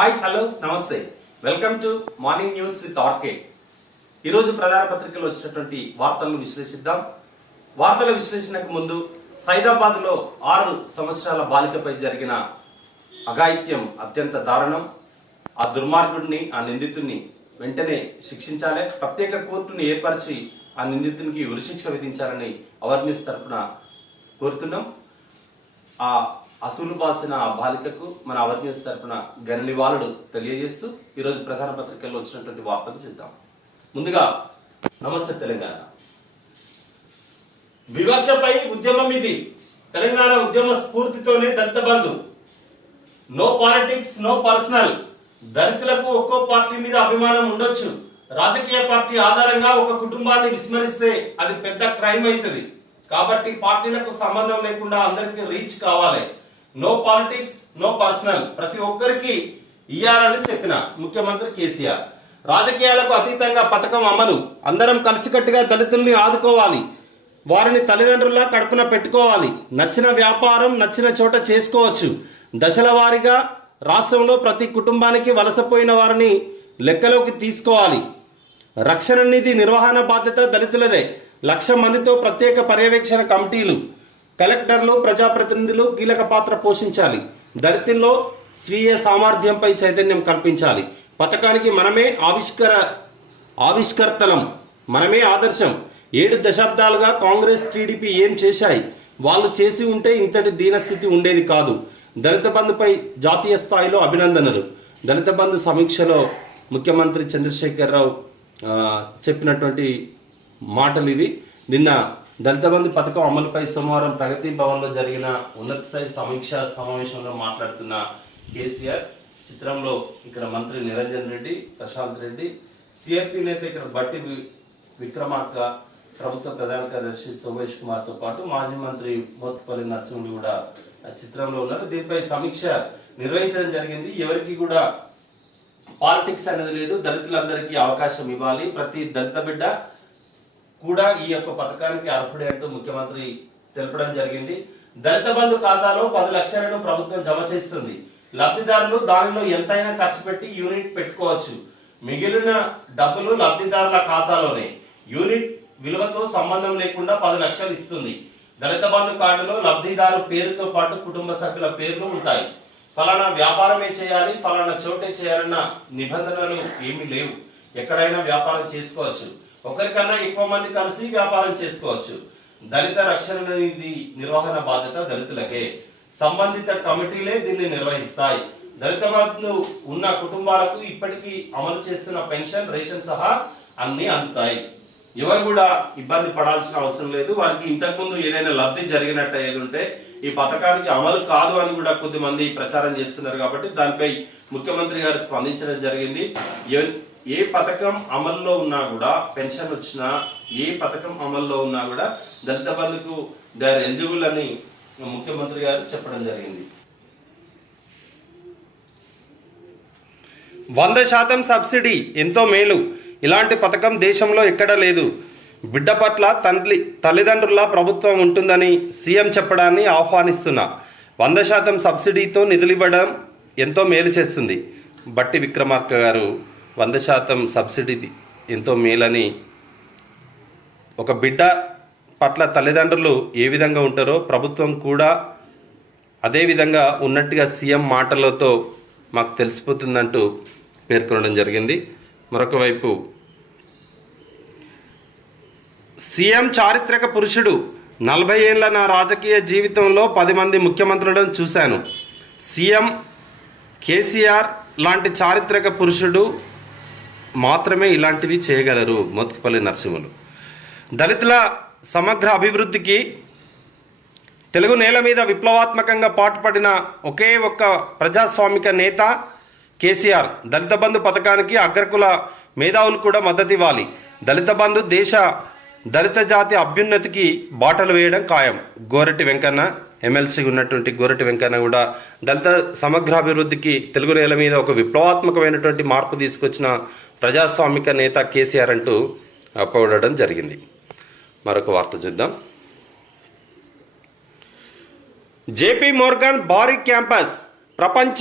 Hi hello నమస్తే welcome to morning news with RK. ఈరోజు ప్రధాన పత్రికలో వచ్చినటువంటి వార్తలను విశ్లేషిద్దాం. వార్తల విశ్లేషణకు ముందు సైదాబాద్ లో 6 సంవత్సరాల బాలికపై జరిగిన అఘాయిత్యం అత్యంత దారుణం. ఆ దుర్మార్గుడిని, ఆ నిందితుడిని వెంటనే శిక్షించాలి. ప్రత్యేక కోర్టును ఏర్పరిచి ఆ నిందితునికి ఉరిశిక్ష విధించాలని అవర్ న్యూస్ తరఫున కోరుతున్నాం. ఆ అసూలు బాసిన ఆ బాలికకు మన అవర్ న్యూస్ తరఫున ఘన నివాళులు తెలియజేస్తూ ఈరోజు ప్రధాన పత్రికల్లో వచ్చినటువంటి వార్తలు చూద్దాం. ముందుగా నమస్తే తెలంగాణ. వివక్షపై ఉద్యమం ఇది. తెలంగాణ ఉద్యమ స్ఫూర్తితోనే Dalita Bandhu. No politics, no personal. దళితులకు ఒక్కో పార్టీ మీద అభిమానం ఉండొచ్చు. రాజకీయ పార్టీ ఆధారంగా ఒక కుటుంబాన్ని విస్మరిస్తే అది పెద్ద క్రైమ్ అవుతుంది. కాబట్టి పార్టీలకు సంబంధం లేకుండా అందరికి రీచ్ కావాలి. No politics, no personal. ప్రతి ఒక్కరికి ఇయ్యాలని చెప్పిన ముఖ్యమంత్రి కేసీఆర్. రాజకీయాలకు అతీతంగా పథకం అమలు. అందరం కలిసికట్టుగా దళితుల్ని ఆదుకోవాలి. వారిని తల్లిదండ్రుల కడుపున పెట్టుకోవాలి. నచ్చిన వ్యాపారం నచ్చిన చోట చేసుకోవచ్చు. దశల వారీగా రాష్ట్రంలో ప్రతి కుటుంబానికి వలసపోయిన వారిని లెక్కలోకి తీసుకోవాలి. రక్షణ నిధి నిర్వహణ బాధ్యత దళితులదే. 1,00,000 మందితో ప్రత్యేక పర్యవేక్షణ కమిటీలు, కలెక్టర్లు, ప్రజాప్రతినిధులు కీలక పాత్ర పోషించాలి. దళితుల్లో స్వీయ సామర్థ్యంపై చైతన్యం కల్పించాలి. పథకానికి మనమే ఆవిష్కర్తలం, మనమే ఆదర్శం. 7 దశాబ్దాలుగా కాంగ్రెస్, టీడీపీ ఏం చేశాయి? వాళ్ళు చేసి ఉంటే ఇంతటి దీనస్థితి ఉండేది కాదు. దళిత బంధుపై జాతీయ స్థాయిలో అభినందనలు. దళిత బంధు సమీక్షలో ముఖ్యమంత్రి చంద్రశేఖరరావు చెప్పినటువంటి మాటలు ఇవి. నిన్న దళిత బంధు పథకం అమలుపై సోమవారం ప్రగతి భవన్ లో జరిగిన ఉన్నత స్థాయి సమీక్ష సమావేశంలో మాట్లాడుతున్న కేసీఆర్, చిత్రంలో ఇక్కడ మంత్రి నిరంజన్ రెడ్డి, ప్రశాంత్ రెడ్డి, సిఆర్పీ నేత ఇక్కడ బట్టి విక్రమార్క, ప్రభుత్వ ప్రధాన కార్యదర్శి సోమేష్ కుమార్ తో పాటు మాజీ మంత్రి మోత్పల్లి నరసింహుడు కూడా చిత్రంలో ఉన్నారు. దీనిపై సమీక్ష నిర్వహించడం జరిగింది. ఎవరికి కూడా పాలిటిక్స్ అనేది లేదు. దళితులందరికీ అవకాశం ఇవ్వాలి. ప్రతి దళిత బిడ్డ కూడా ఈ యొక్క పథకానికి అర్హుడే అంటూ ముఖ్యమంత్రి తెలపడం జరిగింది. దళిత బంధు ఖాతాలో 10 లక్షలను ప్రభుత్వం జమ చేస్తుంది. లబ్ధిదారులు దానిలో ఎంతైనా ఖర్చు పెట్టి యూనిట్ పెట్టుకోవచ్చు. మిగిలిన డబ్బులు లబ్ధిదారుల ఖాతాలోనే. యూనిట్ విలువతో సంబంధం లేకుండా 10 లక్షలు ఇస్తుంది. దళిత బంధు కార్డులో లబ్ధిదారు పేరుతో పాటు కుటుంబ సభ్యుల పేర్లు ఉంటాయి. ఫలానా వ్యాపారమే చేయాలి, ఫలానా చోటే చేయాలన్న నిబంధనలు ఏమీ లేవు. ఎక్కడైనా వ్యాపారం చేసుకోవచ్చు. ఒకరికన్నా ఎక్కువ మంది కలిసి వ్యాపారం చేసుకోవచ్చు. దళిత రక్షణ నిధి నిర్వహణ బాధ్యత దళితులకే. సంబంధిత కమిటీలే దీన్ని నిర్వహిస్తాయి. దళిత బంధు ఉన్న కుటుంబాలకు ఇప్పటికీ అమలు చేస్తున్న పెన్షన్, రేషన్ సహా అన్ని అందుతాయి. ఎవరు కూడా ఇబ్బంది పడాల్సిన అవసరం లేదు. వారికి ఇంతకుముందు ఏదైనా లబ్ధి జరిగినట్టు ఏది ఉంటే ఈ పథకానికి అమలు కాదు అని కూడా కొద్దిమంది ప్రచారం చేస్తున్నారు. కాబట్టి దానిపై ముఖ్యమంత్రి గారు స్పందించడం జరిగింది. ఏ పథకం అమల్లో ఉన్నా కూడా, పెన్షన్ వచ్చినా, ఏ పథకం అమల్లో ఉన్నా కూడా దళిత బంధుకు దే ఆర్ ఎలిజిబుల్ అని ముఖ్యమంత్రి గారు చెప్పడం జరిగింది. 100% సబ్సిడీ ఎంతో మేలు. ఇలాంటి పథకం దేశంలో ఎక్కడా లేదు. బిడ్డ పట్ల తల్లిదండ్రుల ప్రభుత్వం ఉంటుందని సీఎం చెప్పడాన్ని ఆహ్వానిస్తున్నా. 100% సబ్సిడీతో నిధులివ్వడం ఎంతో మేలు చేస్తుంది. బట్టి విక్రమార్క గారు 100% సబ్సిడీ ఎంతో మేలని, ఒక బిడ్డ పట్ల తల్లిదండ్రులు ఏ విధంగా ఉంటారో ప్రభుత్వం కూడా అదే విధంగా ఉన్నట్టుగా సీఎం మాటలతో మాకు తెలిసిపోతుందంటూ పేర్కొనడం జరిగింది. మరొక వైపు సీఎం చారిత్రక పురుషుడు. 40 ఏళ్ల నా రాజకీయ జీవితంలో 10 మంది ముఖ్యమంత్రులను చూశాను. సీఎం కేసీఆర్ లాంటి చారిత్రక పురుషుడు మాత్రమే ఇలాంటివి చేయగలరు. మోత్పల్లి నరసింహులు. దళితుల సమగ్ర అభివృద్ధికి తెలుగు నేల మీద విప్లవాత్మకంగా పాటుపడిన ఒకే ఒక్క ప్రజాస్వామిక నేత కేసీఆర్. దళిత బంధు పథకానికి అగ్రకుల మేధావులు కూడా మద్దతు ఇవ్వాలి. దళిత బంధు దేశ దళిత జాతి అభ్యున్నతికి బాటలు వేయడం ఖాయం. గోరటి వెంకన్న, ఎమ్మెల్సీ ఉన్నటువంటి గోరటి వెంకన్న కూడా దళిత సమగ్రాభివృద్ధికి తెలుగు నేల మీద ఒక విప్లవాత్మకమైనటువంటి మార్పు తీసుకొచ్చిన ప్రజాస్వామిక నేత కేసీఆర్ అంటూ పొగడడం జరిగింది. మరొక వార్త చూద్దాం. జేపీ మోర్గన్ భారీ క్యాంపస్. ప్రపంచ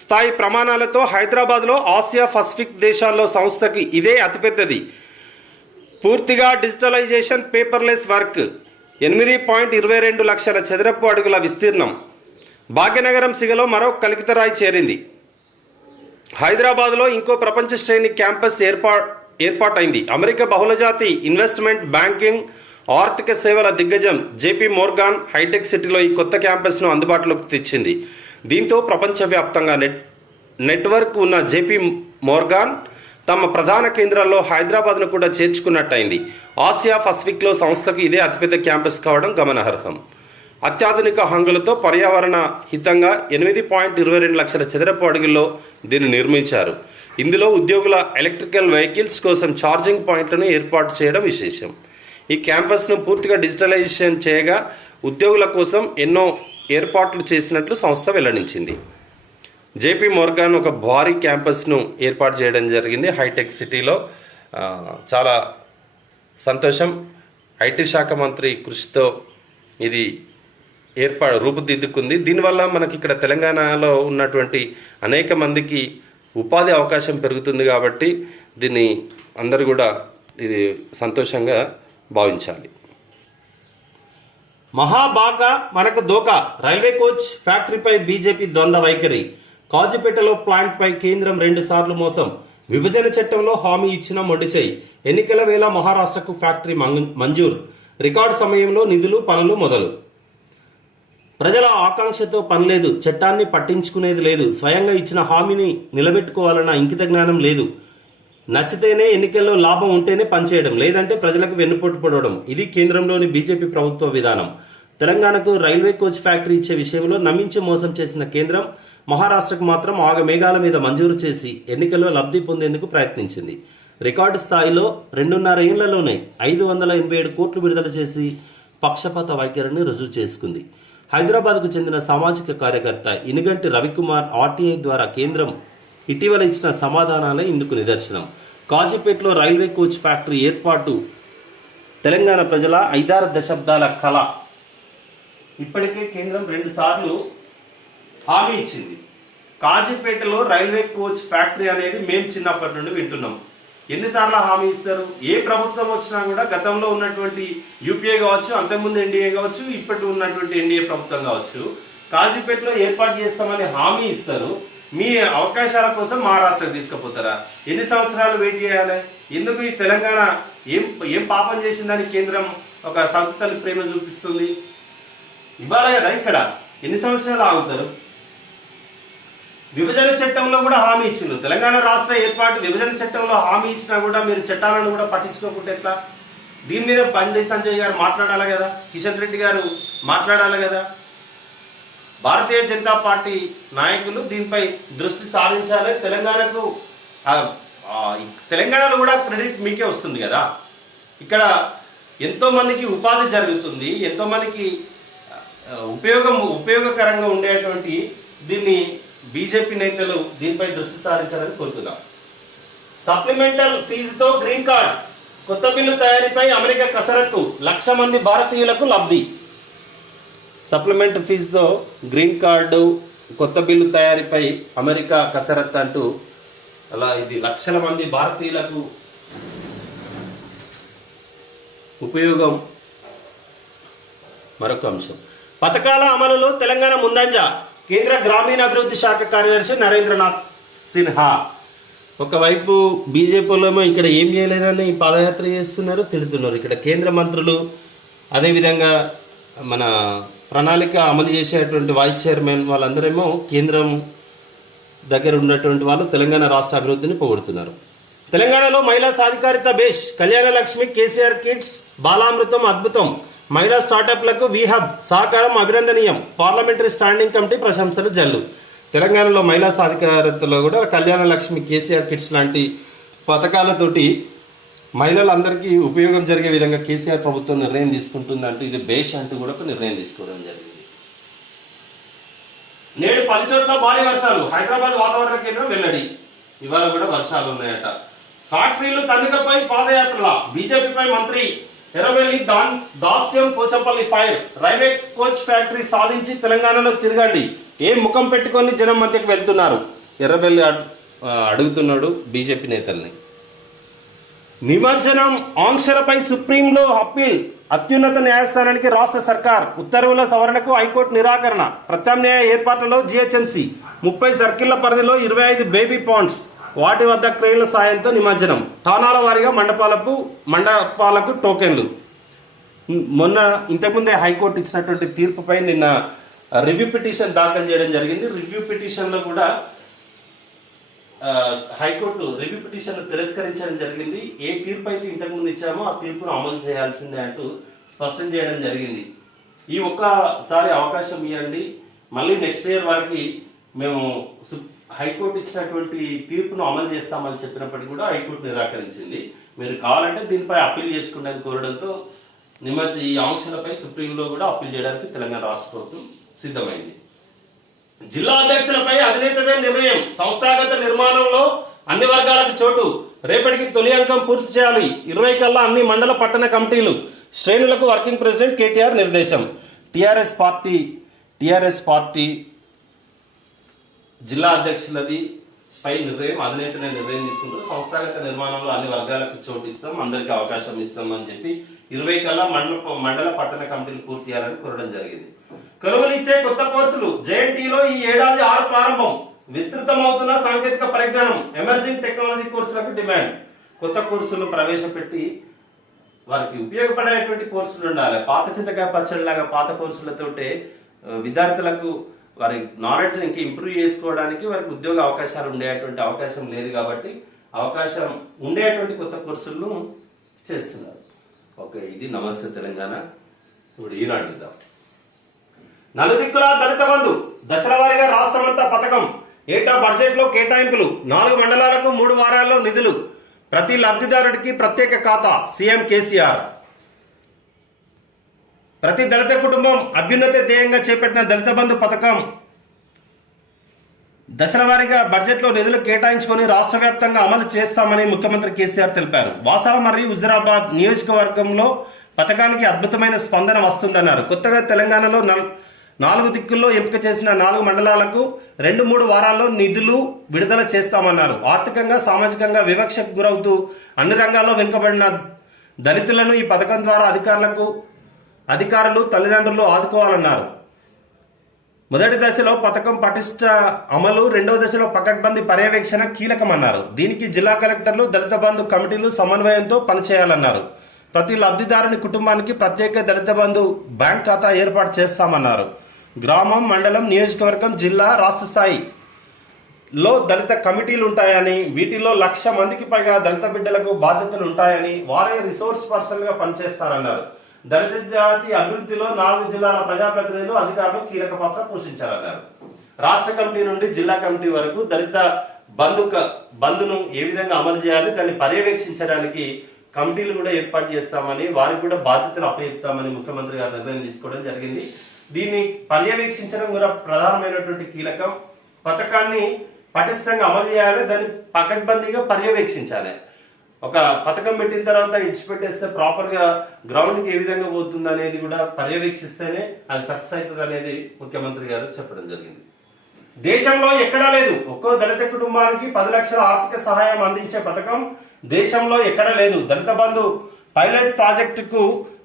స్థాయి ప్రమాణాలతో హైదరాబాద్లో ఆసియా పసిఫిక్ దేశాల్లో సంస్థకి ఇదే అతిపెద్దది. పూర్తిగా డిజిటలైజేషన్, పేపర్లెస్ వర్క్, 8.22 లక్షల చదరపు అడుగుల విస్తీర్ణం. భాగ్యనగరం సిగలో మరో కలికితరాయి చేరింది. హైదరాబాద్లో ఇంకో ప్రపంచ శ్రేణి క్యాంపస్ ఏర్పాటైంది. అమెరికా బహుళజాతి ఇన్వెస్ట్మెంట్ బ్యాంకింగ్ ఆర్థిక సేవల దిగ్గజం జేపీ మోర్గాన్ హైటెక్ సిటీలో ఈ కొత్త క్యాంపస్ను అందుబాటులోకి తెచ్చింది. దీంతో ప్రపంచవ్యాప్తంగా నెట్వర్క్ ఉన్న జేపీ మోర్గాన్ తమ ప్రధాన కేంద్రాల్లో హైదరాబాద్ను కూడా చేర్చుకున్నట్టయింది. ఆసియా పసిఫిక్లో సంస్థకు ఇదే అతిపెద్ద క్యాంపస్ కావడం గమనార్హం. అత్యాధునిక హంగులతో పర్యావరణ హితంగా 8.22 లక్షల చదరపు అడుగుల్లో దీన్ని నిర్మించారు. ఇందులో ఉద్యోగుల ఎలక్ట్రికల్ వెహికల్స్ కోసం ఛార్జింగ్ పాయింట్లను ఏర్పాటు చేయడం విశేషం. ఈ క్యాంపస్ను పూర్తిగా డిజిటలైజేషన్ చేయగా ఉద్యోగుల కోసం ఎన్నో ఏర్పాట్లు చేసినట్లు సంస్థ వెల్లడించింది. జేపీ మోర్గాన్ ఒక భారీ క్యాంపస్ను ఏర్పాటు చేయడం జరిగింది హైటెక్ సిటీలో. చాలా సంతోషం. ఐటీ శాఖ మంత్రి కృషితో ఇది రూపుదిద్దుకుంది. దీనివల్ల మనకి ఇక్కడ తెలంగాణలో ఉన్నటువంటి అనేక మందికి ఉపాధి అవకాశం పెరుగుతుంది. కాబట్టి దీన్ని అందరూ కూడా ఇది సంతోషంగా భావించాలి. మహాబాగా మనకు దోకా, రైల్వే కోచ్ ఫ్యాక్టరీపై బీజేపీ ద్వంద్వ వైఖరి. కాజీపేటలో ప్లాంట్పై కేంద్రం 2 సార్లు మోసం. విభజన చట్టంలో హామీ ఇచ్చిన మొండిచేయి. ఎన్నికల వేళ మహారాష్ట్రకు ఫ్యాక్టరీ మంజూరు. రికార్డు సమయంలో నిధులు పనులు మొదలు. ప్రజల ఆకాంక్షతో పనిలేదు, చట్టాన్ని పట్టించుకునేది లేదు, స్వయంగా ఇచ్చిన హామీని నిలబెట్టుకోవాలన్న ఇంకిత జ్ఞానం లేదు. నచ్చితేనే ఎన్నికల్లో లాభం ఉంటేనే పనిచేయడం, లేదంటే ప్రజలకు వెన్నుపోటు పొడవడం. ఇది కేంద్రంలోని బీజేపీ ప్రభుత్వ విధానం. తెలంగాణకు రైల్వే కోచ్ ఫ్యాక్టరీ ఇచ్చే విషయంలో నమ్మించి మోసం చేసిన కేంద్రం మహారాష్ట్రకు మాత్రం ఆగమేఘాల మీద మంజూరు చేసి ఎన్నికల్లో లబ్ధి పొందేందుకు ప్రయత్నించింది. రికార్డు స్థాయిలో 2.5 ఏళ్లలోనే 587 కోట్లు విడుదల చేసి పక్షపాత వైఖరిని రుజువు చేసుకుంది. హైదరాబాద్కు చెందిన సామాజిక కార్యకర్త ఇనుగంటి రవికుమార్ ఆర్టీఐ ద్వారా కేంద్రం ఇటీవల ఇచ్చిన సమాధానాలే ఇందుకు నిదర్శనం. కాజీపేటలో రైల్వే కోచ్ ఫ్యాక్టరీ ఏర్పాటు తెలంగాణ ప్రజల 5-6 దశాబ్దాల కళ. ఇప్పటికే కేంద్రం 2 సార్లు హామీ ఇచ్చింది. కాజీపేటలో రైల్వే కోచ్ ఫ్యాక్టరీ అనేది మేము చిన్నప్పటి నుండి వింటున్నాం. ఎన్నిసార్లు హామీ ఇస్తారు? ఏ ప్రభుత్వం వచ్చినా కూడా గతంలో ఉన్నటువంటి యూపీఏ కావచ్చు, అంతకుముందు ఎన్డీఏ కావచ్చు, ఇప్పటి ఉన్నటువంటి ఎన్డీఏ ప్రభుత్వం కావచ్చు, కాజీపేటలో ఏర్పాటు చేస్తామని హామీ ఇస్తారు. మీ అవకాశాల కోసం మహారాష్ట్రకు తీసుకుపోతారా? ఎన్ని సంవత్సరాలు వెయిట్ చేయాలి? ఎందుకు ఈ తెలంగాణ ఏం పాపం చేసిందని కేంద్రం ఒక సంస్థల ప్రేమ చూపిస్తుంది? ఇవ్వాలి కదా. ఇక్కడ ఎన్ని సంవత్సరాలు ఆగుతారు? విభజన చట్టంలో కూడా హామీ ఇచ్చిండు. తెలంగాణ రాష్ట్ర ఏర్పాటు విభజన చట్టంలో హామీ ఇచ్చినా కూడా మీరు చట్టాలను కూడా పట్టించుకోకుంటే ఎట్లా? దీని మీద బండి సంజయ్ గారు మాట్లాడాలి కదా, కిషన్ రెడ్డి గారు మాట్లాడాలి కదా. భారతీయ జనతా పార్టీ నాయకులు దీనిపై దృష్టి సారించాలి. తెలంగాణలో కూడా క్రెడిట్ మీకే వస్తుంది కదా. ఇక్కడ ఎంతో మందికి ఉపాధి జరుగుతుంది, ఎంతో మందికి ఉపయోగకరంగా ఉండేటువంటి దీన్ని బీజేపీ నేతలు దీనిపై దృష్టి సారించాలని కోరుతున్నాం. సప్లిమెంటల్ ఫీజుతో గ్రీన్ కార్డ్, కొత్త బిల్లు తయారీపై అమెరికా కసరత్తు, 1,00,000 మంది భారతీయులకు లబ్ధి. సప్లిమెంటరీ ఫీజుతో గ్రీన్ కార్డు, కొత్త బిల్లు తయారీపై అమెరికా కసరత్తు అంటూ అలా ఇది 1,00,000 మంది భారతీయులకు ఉపయోగం. మరొక అంశం, పథకాల అమలులో తెలంగాణ ముందంజ. కేంద్ర గ్రామీణాభివృద్ధి శాఖ కార్యదర్శి నరేంద్రనాథ్ సిన్హా. ఒకవైపు బీజేపీలో ఇక్కడ ఏం చేయలేదని పాదయాత్ర చేస్తున్నారు, తిడుతున్నారు. ఇక్కడ కేంద్ర మంత్రులు, అదేవిధంగా మన ప్రణాళిక అమలు చేసేటువంటి వైస్ చైర్మన్ వాళ్ళందరేమో కేంద్రం దగ్గర ఉన్నటువంటి వాళ్ళు తెలంగాణ రాష్ట్ర అభివృద్ధిని పొగుడుతున్నారు. తెలంగాణలో మహిళా సాధికారిత బేష్, కళ్యాణ లక్ష్మి, కేసీఆర్ కిడ్స్, బాలామృతం అద్భుతం, మహిళా స్టార్టప్లకు వీహబ్ సహకారం అభినందనీయం. పార్లమెంటరీ స్టాండింగ్ కమిటీ ప్రశంసలు జల్లు. తెలంగాణలో మహిళా సాధికారతలో కూడా కళ్యాణ లక్ష్మి, కేసీఆర్ కిడ్స్ లాంటి పథకాలతోటి మహిళలందరికీ ఉపయోగం జరిగే విధంగా కేసీఆర్ ప్రభుత్వం నిర్ణయం తీసుకుంటుందంటూ ఇది బేష్ అంటూ కూడా ఒక నిర్ణయం తీసుకోవడం జరిగింది. నేడు 10 చోట్ల భారీ వర్షాలు, హైదరాబాద్ వాతావరణ కేంద్రం వెల్లడి. ఇవాళ కూడా వర్షాలు ఉన్నాయట. ఫ్యాక్టరీలు తన్నుకపై పాదయాత్రల, బీజేపీపై మంత్రి ఎర్రవెల్లి Dasyam Pochampally fire. Railway coach factory సాధించి తెలంగాణలో తిరగండి. ఏం ముఖం పెట్టుకొని జనం మధ్యకు వెళ్తున్నారు? ఎర్రవెల్లి అడుగుతున్నాడు బీజేపీ నేతల్ని. నిమజ్జనం ఆంక్షలపై సుప్రీంలో అప్పీల్. అత్యున్నత న్యాయస్థానానికి రాష్ట్ర సర్కార్. ఉత్తర్వుల సవరణకు హైకోర్టు నిరాకరణ. ప్రత్యామ్నాయ ఏర్పాట్లలో జీహెచ్ఎంసీ 30 సర్కిళ్ల పరిధిలో 25 బేబీ పాండ్స్. వాటి వద్ద క్రెయిన్ల సాయంతో నిమజ్జనం. ఠాణాల వారీగా మండపాలకు టోకెన్లు. మొన్న ఇంతకుముందే హైకోర్టు ఇచ్చినటువంటి తీర్పుపై నిన్న రివ్యూ పిటిషన్ దాఖలు చేయడం జరిగింది. రివ్యూ పిటిషన్లో కూడా హైకోర్టు రివ్యూ పిటిషన్ తిరస్కరించడం జరిగింది. ఏ తీర్పు అయితే ఇంతకుముందు ఇచ్చామో ఆ తీర్పును అమలు చేయాల్సిందే అంటూ స్పష్టం చేయడం జరిగింది. ఈ ఒక్కసారి అవకాశం ఇవ్వండి, మళ్ళీ నెక్స్ట్ ఇయర్ వారికి మేము హైకోర్టు ఇచ్చినటువంటి తీర్పును అమలు చేస్తామని చెప్పినప్పటికీ కూడా హైకోర్టు నిరాకరించింది. మీరు కావాలంటే దీనిపై అప్పీల్ చేసుకుంటామని కోరడంతో ఈ ఆంక్షలపై సుప్రీంలో కూడా అప్పీల్ చేయడానికి తెలంగాణ రాష్ట్ర ప్రభుత్వం సిద్ధమైంది. జిల్లా అధ్యక్షులపై అధినేతదే నిర్ణయం. సంస్థాగత నిర్మాణంలో అన్ని వర్గాలకు చోటు. రేపటికి తొలి అంకం పూర్తి చేయాలి. 20 కల్లా అన్ని మండల పట్టణ కమిటీలు. శ్రేణులకు వర్కింగ్ ప్రెసిడెంట్ కేటీఆర్ నిర్దేశం. టీఆర్ఎస్ పార్టీ జిల్లా అధ్యక్షులది పై నిర్ణయం అధినేతనే నిర్ణయం తీసుకుంటూ సంస్థాగత నిర్మాణంలో అన్ని వర్గాలకు చోటు ఇస్తాం, అందరికీ అవకాశం ఇస్తాం అని చెప్పి 20 కల్లా మండల పట్టణ కమిటీలు పూర్తి చేయాలని కోరడం జరిగింది. కొలువునిచ్చే కొత్త కోర్సులు. జేఎన్టీలో ఈ ఏడాది 6 ప్రారంభం. విస్తృతమవుతున్న సాంకేతిక పరిజ్ఞానం. ఎమర్జింగ్ టెక్నాలజీ కోర్సులకు డిమాండ్. కొత్త కోర్సులు ప్రవేశపెట్టి వారికి ఉపయోగపడేటువంటి కోర్సులు ఉండాలి. పాత చింతకాయ పచ్చడిలాగా పాత కోర్సులతోటే విద్యార్థులకు వారి నాలెడ్జ్ ఇంకా ఇంప్రూవ్ చేసుకోవడానికి వారికి ఉద్యోగ అవకాశాలు ఉండేటువంటి అవకాశం లేదు కాబట్టి అవకాశం ఉండేటువంటి కొత్త కోర్సులను చేస్తున్నారు. ఓకే, ఇది నమస్తే తెలంగాణ. ఇప్పుడు ఈనాడు చూద్దాం. నలుదిక్కుల దళిత బంధు. దశల వారీగా రాష్ట్రమంతా పథకం. ఏటా బడ్జెట్ లో కేటాయింపులు. 4 మండలాలకు 3 వారాల్లో నిధులు. ప్రతి లబ్ధిదారుడికి ప్రత్యేక ఖాతా. సీఎం కేసీఆర్. ప్రతి దళిత కుటుంబం అభ్యున్నతి ధ్యేయంగా చేపట్టిన దళిత బంధు పథకం దశల వారీగా బడ్జెట్ లో నిధులు కేటాయించుకొని రాష్ట్ర వ్యాప్తంగా అమలు చేస్తామని ముఖ్యమంత్రి కేసీఆర్ తెలిపారు. వాసాల మరియు హుజురాబాద్ నియోజకవర్గంలో పథకానికి అద్భుతమైన స్పందన వస్తుందన్నారు. కొత్తగా తెలంగాణలో 4 దిక్కుల్లో ఎంపిక చేసిన 4 మండలాలకు 2-3 వారాల్లో నిధులు విడుదల చేస్తామన్నారు. ఆర్థికంగా సామాజికంగా వివక్షకు గురవుతూ అన్ని రంగాల్లో వెనుకబడిన దళితులను ఈ పథకం ద్వారా అధికారులు తల్లిదండ్రులు ఆదుకోవాలన్నారు. మొదటి దశలో పథకం పటిష్ట అమలు, 2వ దశలో పకడ్బందీ పర్యవేక్షణ కీలకమన్నారు. దీనికి జిల్లా కలెక్టర్లు, దళిత బంధు కమిటీలు సమన్వయంతో పనిచేయాలన్నారు. ప్రతి లబ్ధిదారుని కుటుంబానికి ప్రత్యేక దళిత బంధు బ్యాంక్ ఖాతా ఏర్పాటు చేస్తామన్నారు. గ్రామం, మండలం, నియోజకవర్గం, జిల్లా, రాష్ట్ర స్థాయిలో దళిత కమిటీలు ఉంటాయని, వీటిలో 1,00,000 మందికి పైగా దళిత బిడ్డలకు బాధ్యతలు ఉంటాయని, వారే రిసోర్స్ పర్సన్ గా పనిచేస్తారన్నారు. దళిత జాతి అభివృద్ధిలో 4 జిల్లాల ప్రజాప్రతినిధులు, అధికారులు కీలక పాత్ర పోషించారన్నారు. రాష్ట్ర కమిటీ నుండి జిల్లా కమిటీ వరకు దళిత బంధును ఏ విధంగా అమలు చేయాలి, దాన్ని పర్యవేక్షించడానికి కమిటీలు కూడా ఏర్పాటు చేస్తామని, వారికి కూడా బాధ్యతలు అప్పచెప్తామని ముఖ్యమంత్రి గారు నిర్ణయం తీసుకోవడం జరిగింది. దీన్ని పర్యవేక్షించడం కూడా ప్రధానమైనటువంటి కీలకం. పథకాన్ని పటిష్టంగా అమలు చేయాలి, దాన్ని పకడ్బందీగా పర్యవేక్షించాలి. ఒక పథకం పెట్టిన తర్వాత ఇడిచిపెట్టేస్తే ప్రాపర్ గా గ్రౌండ్ కి ఏ విధంగా పోతుంది అనేది కూడా పర్యవేక్షిస్తేనే అది సక్సెస్ అవుతుంది అనేది ముఖ్యమంత్రి గారు చెప్పడం జరిగింది. దేశంలో ఎక్కడా లేదు. ఒక్కో దళిత కుటుంబానికి 10 లక్షల ఆర్థిక సహాయం అందించే పథకం దేశంలో ఎక్కడా లేదు. దళిత బంధు పైలట్ ప్రాజెక్టుకు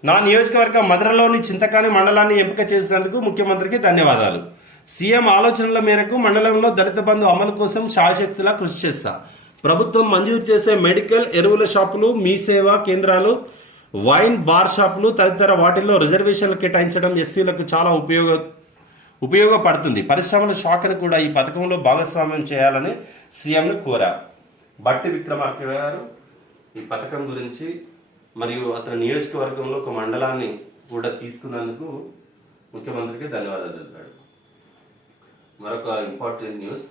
నా నియోజకవర్గం మధురలోని చింతకాని మండలాన్ని ఎంపిక చేసినందుకు ముఖ్యమంత్రికి ధన్యవాదాలు. సీఎం ఆలోచనల మేరకు మండలంలో దళిత బంధు అమలు కోసం శాయశక్తిలా కృషి చేస్తా. ప్రభుత్వం మంజూరు చేసే మెడికల్, ఎరువుల షాపులు, మీ సేవా కేంద్రాలు, వైన్ బార్ షాపులు తదితర వాటిల్లో రిజర్వేషన్లు కేటాయించడం ఎస్సీలకు చాలా ఉపయోగపడుతుంది. పరిశ్రమల శాఖను కూడా ఈ పథకంలో భాగస్వామ్యం చేయాలని సీఎంను కోరారు. బట్టి విక్రమార్క గారు ఈ పథకం గురించి మరియు అతని నియోజకవర్గంలో ఒక మండలాన్ని కూడా తీసుకున్నందుకు ముఖ్యమంత్రికి ధన్యవాదాలు తెలిపాడు. మరొక ఇంపార్టెంట్ న్యూస్.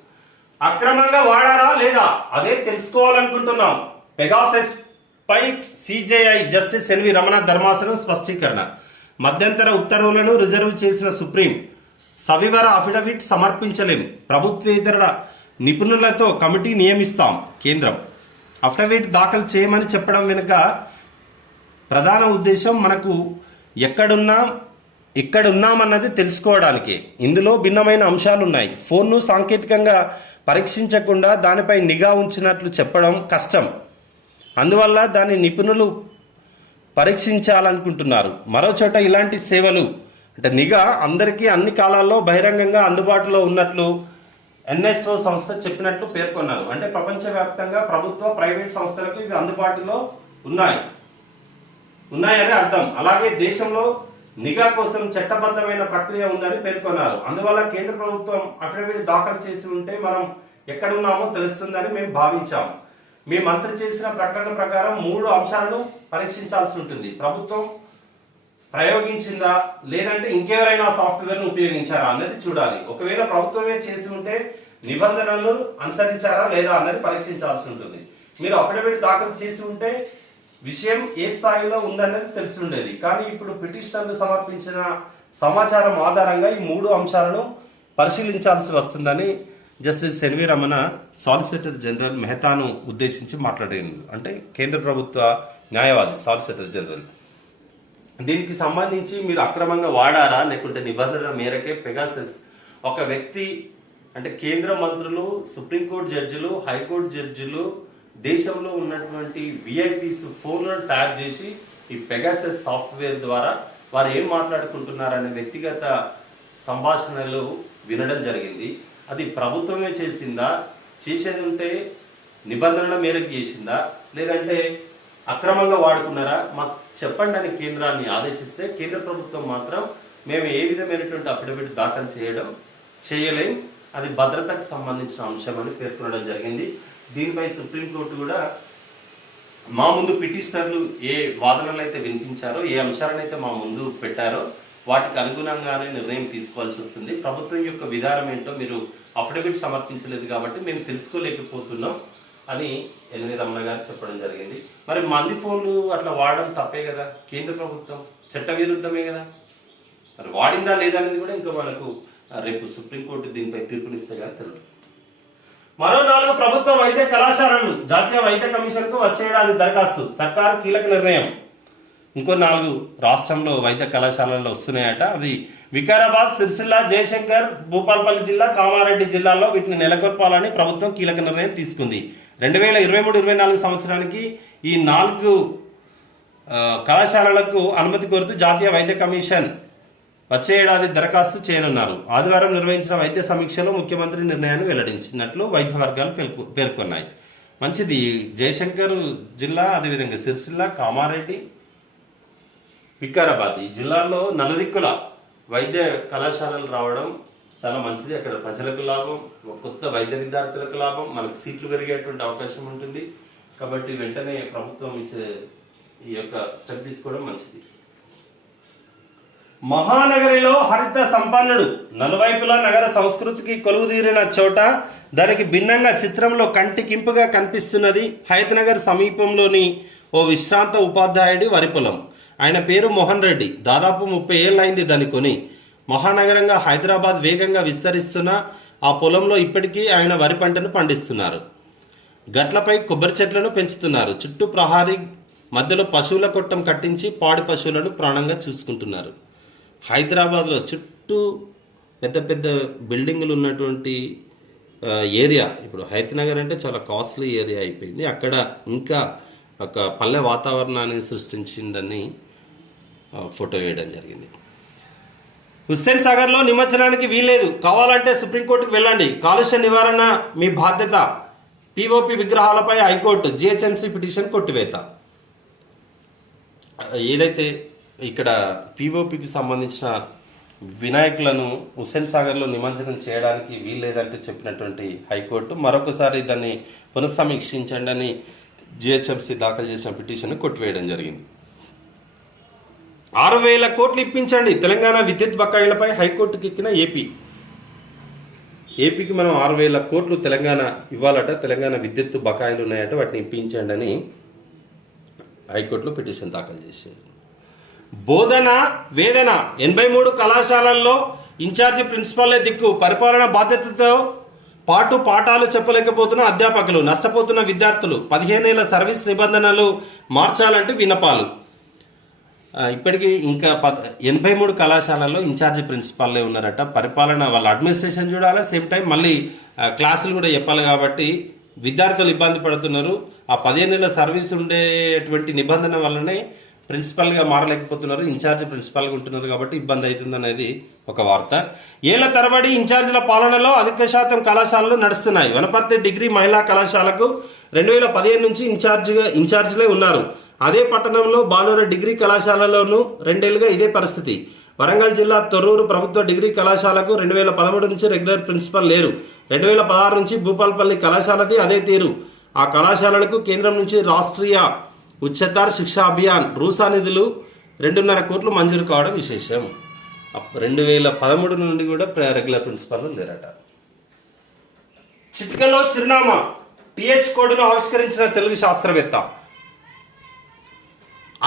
అక్రమంగా వాడారా లేదా అదే తెలుసుకోవాలనుకుంటున్నాం. పెగాసస్ పై సిజేఐ జస్టిస్ ఎన్వి రమణ ధర్మాసనం స్పష్టీకరణ. మధ్యంతర ఉత్తర్వులను రిజర్వ్ చేసిన సుప్రీం. సవివర అఫిడవిట్ సమర్పించలేం. ప్రభుత్వేతర నిపుణులతో కమిటీ నియమిస్తాం. కేంద్రం అఫిడవిట్ దాఖలు చేయమని చెప్పడం వెనుక ప్రధాన ఉద్దేశం మనకు ఎక్కడున్నామన్నది తెలుసుకోవడానికి. ఇందులో భిన్నమైన అంశాలు ఉన్నాయి. ఫోన్ను సాంకేతికంగా పరీక్షించకుండా దానిపై నిఘా ఉంచినట్లు చెప్పడం కష్టం. అందువల్ల దాని నిపుణులు పరీక్షించాలనుకుంటున్నారు. మరో చోట ఇలాంటి సేవలు అంటే నిఘా అందరికీ అన్ని కాలాల్లో బహిరంగంగా అందుబాటులో ఉన్నట్లు ఎన్ఎస్ఓ సంస్థ చెప్పినట్లు పేర్కొన్నారు. అంటే ప్రపంచవ్యాప్తంగా ప్రభుత్వ ప్రైవేట్ సంస్థలకు ఇవి అందుబాటులో ఉన్నాయని అర్థం. అలాగే దేశంలో నిఘా కోసం చట్టబద్ధమైన ప్రక్రియ ఉందని పేర్కొన్నారు. అందువల్ల కేంద్ర ప్రభుత్వం అఫిడవిట్ దాఖలు చేసి ఉంటే మనం ఎక్కడున్నామో తెలుస్తుందని మేము భావించాం. మీ మంత్రి చేసిన ప్రకటన ప్రకారం 3 అంశాలను పరీక్షించాల్సి ఉంటుంది. ప్రభుత్వం ప్రయోగించిందా లేదంటే ఇంకెవరైనా సాఫ్ట్వేర్ను ఉపయోగించారా అన్నది చూడాలి. ఒకవేళ ప్రభుత్వమే చేసి ఉంటే నిబంధనలు అనుసరించారా లేదా అన్నది పరీక్షించాల్సి ఉంటుంది. మీరు అఫిడవిట్ దాఖలు చేసి ఉంటే విషయం ఏ స్థాయిలో ఉందన్నది తెలిసి ఉండేది. కానీ ఇప్పుడు పిటిషనర్లు సమర్పించిన సమాచారం ఆధారంగా ఈ 3 అంశాలను పరిశీలించాల్సి వస్తుందని justice N V Ramana solicitor general మెహతాను ఉద్దేశించి మాట్లాడారు. అంటే కేంద్ర ప్రభుత్వ న్యాయవాది సాలిసిటర్ జనరల్. దీనికి సంబంధించి మీరు అక్రమంగా వాడారా లేకుంటే నిబంధనల మేరకే పెగాసస్ ఒక వ్యక్తి అంటే కేంద్ర మంత్రులు, సుప్రీంకోర్టు జడ్జిలు, హైకోర్టు జడ్జిలు, దేశంలో ఉన్నటువంటి విఐపీస్ ఫోన్లను ట్యాప్ చేసి ఈ పెగాసస్ సాఫ్ట్వేర్ ద్వారా వారు ఏం మాట్లాడుకుంటున్నారనే వ్యక్తిగత సంభాషణలు వినడం జరిగింది. అది ప్రభుత్వమే చేసిందా, చేసేది ఉంటే నిబంధనల మేరకు చేసిందా, లేదంటే అక్రమంగా వాడుకున్నారా మాకు చెప్పండి అని కేంద్రాన్ని ఆదేశిస్తే కేంద్ర ప్రభుత్వం మాత్రం మేము ఏ విధమైనటువంటి అఫిడవిట్ దాఖలు చేయలేం, అది భద్రతకు సంబంధించిన అంశం అని పేర్కొనడం జరిగింది. దీనిపై సుప్రీంకోర్టు కూడా మా ముందు పిటిషనర్లు ఏ వాదనలు అయితే వినిపించారో, ఏ అంశాలను అయితే మా ముందు పెట్టారో వాటికి అనుగుణంగానే నిర్ణయం తీసుకోవాల్సి వస్తుంది. ప్రభుత్వం యొక్క విధానం ఏంటో మీరు అఫిడవిట్ సమర్పించలేదు కాబట్టి మేము తెలుసుకోలేకపోతున్నాం అని ఎన్వి రమణ గారు చెప్పడం జరిగింది. మరి మంది ఫోన్లు అట్లా వాడడం తప్పే కదా, కేంద్ర ప్రభుత్వం చట్ట విరుద్ధమే కదా, మరి వాడిందా లేదా అనేది కూడా ఇంకా మనకు రేపు సుప్రీంకోర్టు దీనిపై తీర్పునిస్తే కానీ తెలియదు. మరో 4 ప్రభుత్వ వైద్య కళాశాలలు జాతీయ వైద్య కమిషన్ కు వచ్చే ఏడాది దరఖాస్తు, సర్కారు కీలక నిర్ణయం. ఇంకో 4 రాష్ట్రంలో వైద్య కళాశాలల్లో వస్తున్నాయట. అవి వికారాబాద్, సిరిసిల్ల, జయశంకర్, భూపాలపల్లి జిల్లా, కామారెడ్డి జిల్లాల్లో వీటిని నెలకొల్పాలని ప్రభుత్వం కీలక నిర్ణయం తీసుకుంది. 2023-24 సంవత్సరానికి ఈ 4 కళాశాలలకు అనుమతి కోరుతూ జాతీయ వైద్య కమిషన్ వచ్చే ఏడాది దరఖాస్తు చేయనున్నారు. ఆదివారం నిర్వహించిన వైద్య సమీక్షలో ముఖ్యమంత్రి నిర్ణయాన్ని వెల్లడించినట్లు వైద్య వర్గాలు పేర్కొన్నాయి. మంచిది. జయశంకర్ జిల్లా, అదేవిధంగా సిరిసిల్ల, కామారెడ్డి, వికారాబాద్ ఈ జిల్లాల్లో నలుదిక్కుల వైద్య కళాశాలలు రావడం చాలా మంచిది. అక్కడ ప్రజలకు లాభం, కొత్త వైద్య విద్యార్థులకు లాభం, మనకు సీట్లు పెరిగేటువంటి అవకాశం ఉంటుంది. కాబట్టి వెంటనే ప్రభుత్వం ఇచ్చే ఈ యొక్క స్టెప్ తీసుకోవడం మంచిది. మహానగరిలో హరిత సంపన్నుడు, నలువైపులా నగర సంస్కృతికి కొలువుదీరిన చోట దానికి భిన్నంగా చిత్రంలో కంటికింపుగా కనిపిస్తున్నది హయత్నగర్ సమీపంలోని ఓ విశ్రాంత ఉపాధ్యాయుడి వరి పొలం. ఆయన పేరు మోహన్ రెడ్డి. దాదాపు 30 ఏళ్లైంది దాన్ని కొని. మహానగరంగా హైదరాబాద్ వేగంగా విస్తరిస్తున్న ఆ పొలంలో ఇప్పటికీ ఆయన వరి పంటను పండిస్తున్నారు. గట్లపై కొబ్బరి చెట్లను పెంచుతున్నారు. చుట్టూ ప్రహారీ మధ్యలో పశువుల కొట్టం కట్టించి పాడి పశువులను ప్రాణంగా చూసుకుంటున్నారు. హైదరాబాద్లో చుట్టూ పెద్ద పెద్ద బిల్డింగులు ఉన్నటువంటి ఏరియా. ఇప్పుడు హైతనగర్ అంటే చాలా కాస్ట్లీ ఏరియా అయిపోయింది. అక్కడ ఇంకా ఒక పల్లె వాతావరణాన్ని సృష్టించిందని ఫోటో వేయడం జరిగింది. హుస్సేన్ సాగర్లో నిమజ్జనానికి వీల్లేదు, కావాలంటే సుప్రీంకోర్టుకు వెళ్ళండి, కాలుష్య నివారణ మీ బాధ్యత. పిఓపి విగ్రహాలపై హైకోర్టు జిహెచ్ఎంసీ పిటిషన్ కొట్టివేత. ఏదైతే ఇక్కడ పిఓపికి సంబంధించిన వినాయకులను హుస్సేన్ సాగర్లో నిమజ్జనం చేయడానికి వీల్లేదంటూ చెప్పినటువంటి హైకోర్టు మరొకసారి దాన్ని పునఃసమీక్షించండి అని జిహెచ్ఎంసీ దాఖలు చేసిన పిటిషన్ కొట్టివేయడం జరిగింది. 6,000 కోట్లు ఇప్పించండి, తెలంగాణ విద్యుత్ బకాయిలపై హైకోర్టుకి ఎక్కిన ఏపీకి మనం 6,000 కోట్లు తెలంగాణ ఇవ్వాలట. తెలంగాణ విద్యుత్ బకాయిలు ఉన్నాయట, వాటిని ఇప్పించండి అని హైకోర్టులో పిటిషన్ దాఖలు చేశారు. బోధన వేదన 83 కళాశాలల్లో ఇన్ఛార్జి ప్రిన్సిపాలే దిక్కు. పరిపాలన బాధ్యతతో పాటు పాఠాలు చెప్పలేకపోతున్న అధ్యాపకులు, నష్టపోతున్న విద్యార్థులు, 15 ఏళ్ల సర్వీస్ నిబంధనలు మార్చాలంటూ విన్నపాలు. ఇప్పటికీ ఇంకా 83 కళాశాలల్లో ఇన్ఛార్జి ప్రిన్సిపాల్లే ఉన్నారట. పరిపాలన వాళ్ళ అడ్మినిస్ట్రేషన్ చూడాలి, సేమ్ టైం మళ్ళీ క్లాసులు కూడా చెప్పాలి. కాబట్టి విద్యార్థులు ఇబ్బంది పడుతున్నారు. ఆ 15 నెలల సర్వీస్ ఉండేటువంటి నిబంధన వల్లనే ప్రిన్సిపల్గా మారలేకపోతున్నారు, ఇన్ఛార్జ్ ప్రిన్సిపల్గా ఉంటున్నారు. కాబట్టి ఇబ్బంది అవుతుంది అనేది ఒక వార్త. ఏళ్ల తరబడి ఇన్ఛార్జీల పాలనలో అధిక శాతం కళాశాలలు నడుస్తున్నాయి. వనపర్తి డిగ్రీ మహిళా కళాశాలకు 2015 నుంచి ఇన్ఛార్జిలే ఉన్నారు. అదే పట్టణంలో బాలుర డిగ్రీ కళాశాలలోనూ 2 ఏళ్లుగా ఇదే పరిస్థితి. వరంగల్ జిల్లా తొర్రూరు ప్రభుత్వ డిగ్రీ కళాశాలకు 2013 నుంచి రెగ్యులర్ ప్రిన్సిపల్ లేరు. 2016 నుంచి భూపాల్పల్లి కళాశాలది అదే తీరు. ఆ కళాశాలలకు కేంద్రం నుంచి రాష్ట్రీయ ఉच्चतर శిక్షా అభియాన్ రూసా నిధులు 2.5 కోట్లు మంజూరు కావడం విశేషం. 2013 నుండి కూడా రెగ్యులర్ ప్రిన్సిపల్ లేరట. చిటికలో చిరునామా టిహెచ్ కోడ్ను ఆవిష్కరించిన తెలుగు శాస్త్రవేత్త.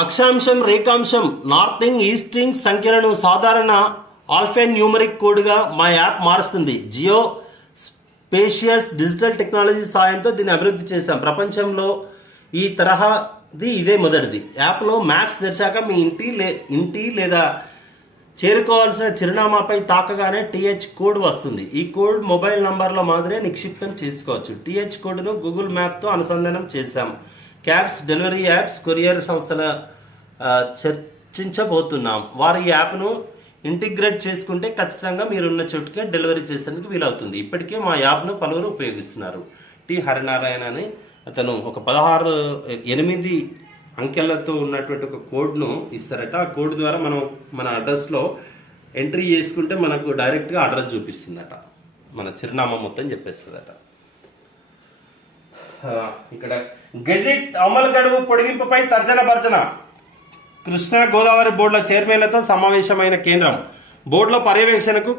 అక్షాంశం, రేఖాంశం, నార్థింగ్, ఈస్టింగ్ సంఖ్యలను సాధారణ ఆల్ఫెన్ న్యూమరిక్ కోడ్గా మా యాప్ మారుస్తుంది. జియో స్పేషియస్ డిజిటల్ టెక్నాలజీ సాయంతో దీన్ని అభివృద్ధి చేశాం. ప్రపంచంలో ఈ తరహాది ఇదే మొదటిది. యాప్లో మ్యాప్స్ తెరిచాక మీ ఇంటి లేదా చేరుకోవాల్సిన చిరునామాపై తాకగానే టిహెచ్ కోడ్ వస్తుంది. ఈ కోడ్ మొబైల్ నంబర్లో మాత్రమే నిక్షిప్తం చేసుకోవచ్చు. టిహెచ్ కోడ్ను గూగుల్ మ్యాప్తో అనుసంధానం చేశాం. క్యాబ్స్, డెలివరీ యాప్స్, కొరియర్ సంస్థల చర్చించబోతున్నాం. వారు ఈ యాప్ను ఇంటిగ్రేట్ చేసుకుంటే ఖచ్చితంగా మీరున్న చోటుకే డెలివరీ చేసేందుకు వీలవుతుంది. ఇప్పటికే మా యాప్ను పలువురు ఉపయోగిస్తున్నారు. టి హరినారాయణ అని అతను ఒక 8 అంకెలతో ఉన్నటువంటి ఒక కోడ్ను ఇస్తారట. ఆ కోడ్ ద్వారా మనం మన అడ్రస్లో ఎంట్రీ చేసుకుంటే మనకు డైరెక్ట్గా అడ్రస్ చూపిస్తుందట, మన చిరునామా మొత్తం చెప్పేస్తుందట. ఇక్కడ గెజిట్ అమలు గడువు పొడిగింపుపై తర్జన భర్జన. కృష్ణా గోదావరి బోర్డుల చైర్మన్లతో సమావేశమైన కేంద్రం. బోర్డుల పర్యవేక్షణకు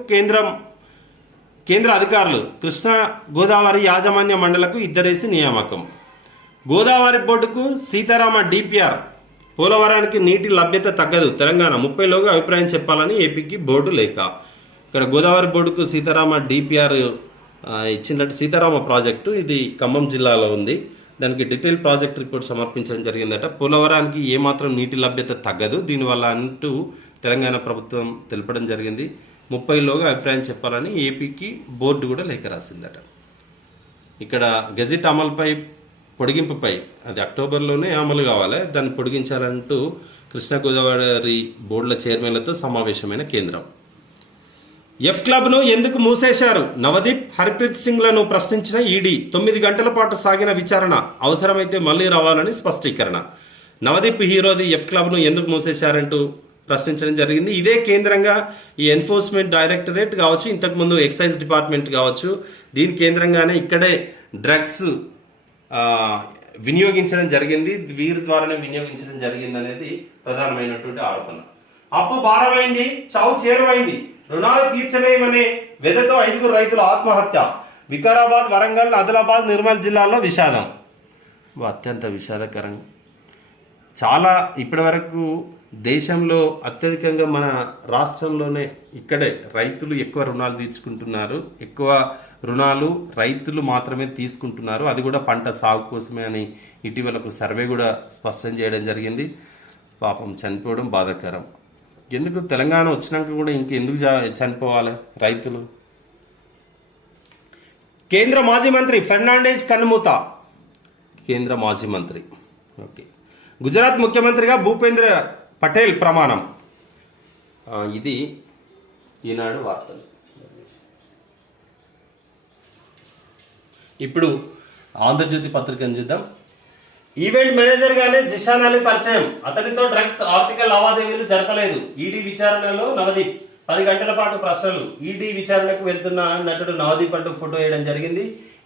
కేంద్ర అధికారులు. కృష్ణా గోదావరి యాజమాన్య మండలకు 2 నియామకం. గోదావరి బోర్డుకు సీతారామ డిపిఆర్. పోలవరానికి నీటి లభ్యత తగ్గదు. తెలంగాణ 30లోగా అభిప్రాయం చెప్పాలని ఏపీకి బోర్డు లేఖ. ఇక్కడ గోదావరి బోర్డుకు సీతారామ డిపిఆర్ ఇచ్చినట్టు సీతారామ ప్రాజెక్టు ఇది ఖమ్మం జిల్లాలో ఉంది. దానికి డీటెయిల్ ప్రాజెక్ట్ రిపోర్ట్ సమర్పించడం జరిగిందట. పోలవరానికి ఏమాత్రం నీటి లభ్యత తగ్గదు, దీనివల్ల అంటూ తెలంగాణ ప్రభుత్వం తెలపడం జరిగింది. 30లోగా అభిప్రాయం చెప్పాలని ఏపీకి బోర్డు కూడా లేఖ రాసిందట. ఇక్కడ గెజిట్ అమలుపై పొడిగింపుపై అది అక్టోబర్లోనే అమలు కావాలి, దాన్ని పొడిగించాలంటూ కృష్ణా గోదావరి బోర్డుల చైర్మన్లతో సమావేశమైన కేంద్రం. ఎఫ్ క్లబ్ను ఎందుకు మూసేశారు? నవదీప్, హర్ప్రీత్ సింగ్లను ప్రశ్నించిన ఈడీ. 9 గంటల పాటు సాగిన విచారణ. అవసరమైతే మళ్లీ రావాలని స్పష్టీకరణ. నవదీప్ హీరోది ఎఫ్ క్లబ్ను ఎందుకు మూసేశారంటూ ప్రశ్నించడం జరిగింది. ఇదే కేంద్రంగా ఈ ఎన్ఫోర్స్మెంట్ డైరెక్టరేట్ కావచ్చు, ఇంతకుముందు ఎక్సైజ్ డిపార్ట్మెంట్ కావచ్చు, దీని కేంద్రంగానే ఇక్కడే డ్రగ్స్ వినియోగించడం జరిగింది, వీరి ద్వారానే వినియోగించడం జరిగింది అనేది ప్రధానమైనటువంటి ఆరోపణ. అప్పు భారమైంది, చావు చేరువైంది. రుణాలు తీర్చలేమనే వెదతో 5 రైతుల ఆత్మహత్య. వికారాబాద్, వరంగల్, ఆదిలాబాద్, నిర్మల్ జిల్లాల్లో విషాదం. అత్యంత విషాదకరం. చాలా ఇప్పటి వరకు దేశంలో అత్యధికంగా మన రాష్ట్రంలోనే ఇక్కడే రైతులు ఎక్కువ రుణాలు తీర్చుకుంటున్నారు. ఎక్కువ రుణాలు రైతులు మాత్రమే తీసుకుంటున్నారు, అది కూడా పంట సాగు కోసమే అని ఇటీవలకు సర్వే కూడా స్పష్టం చేయడం జరిగింది. పాపం చనిపోవడం బాధాకరం. ఎందుకు తెలంగాణ వచ్చినాక కూడా ఇంకెందుకు చనిపోవాలి రైతులు? కేంద్ర మాజీ మంత్రి ఫెర్నాండెజ్ కన్నుమూత. కేంద్ర మాజీ మంత్రి ఓకే. గుజరాత్ ముఖ్యమంత్రిగా భూపేంద్ర పటేల్ ప్రమాణం. ఇది ఈనాడు వార్తలు. ఇప్పుడు ఆంధ్రజ్యోతి పత్రికను చూద్దాం. ఈవెంట్ మేనేజర్ గానే జిషాన్ అలీ పరిచయం. అతడితో డ్రగ్స్ ఆర్థిక లావాదేవీలు జరపలేదు. ఈడీ విచారణలో నవదీప్. 10 గంటల పాటు ప్రశ్నలు. ఈడీ విచారణకు వెళ్తున్న నటుడు నవదీప్ అంటూ ఫోటో వేయడం జరిగింది.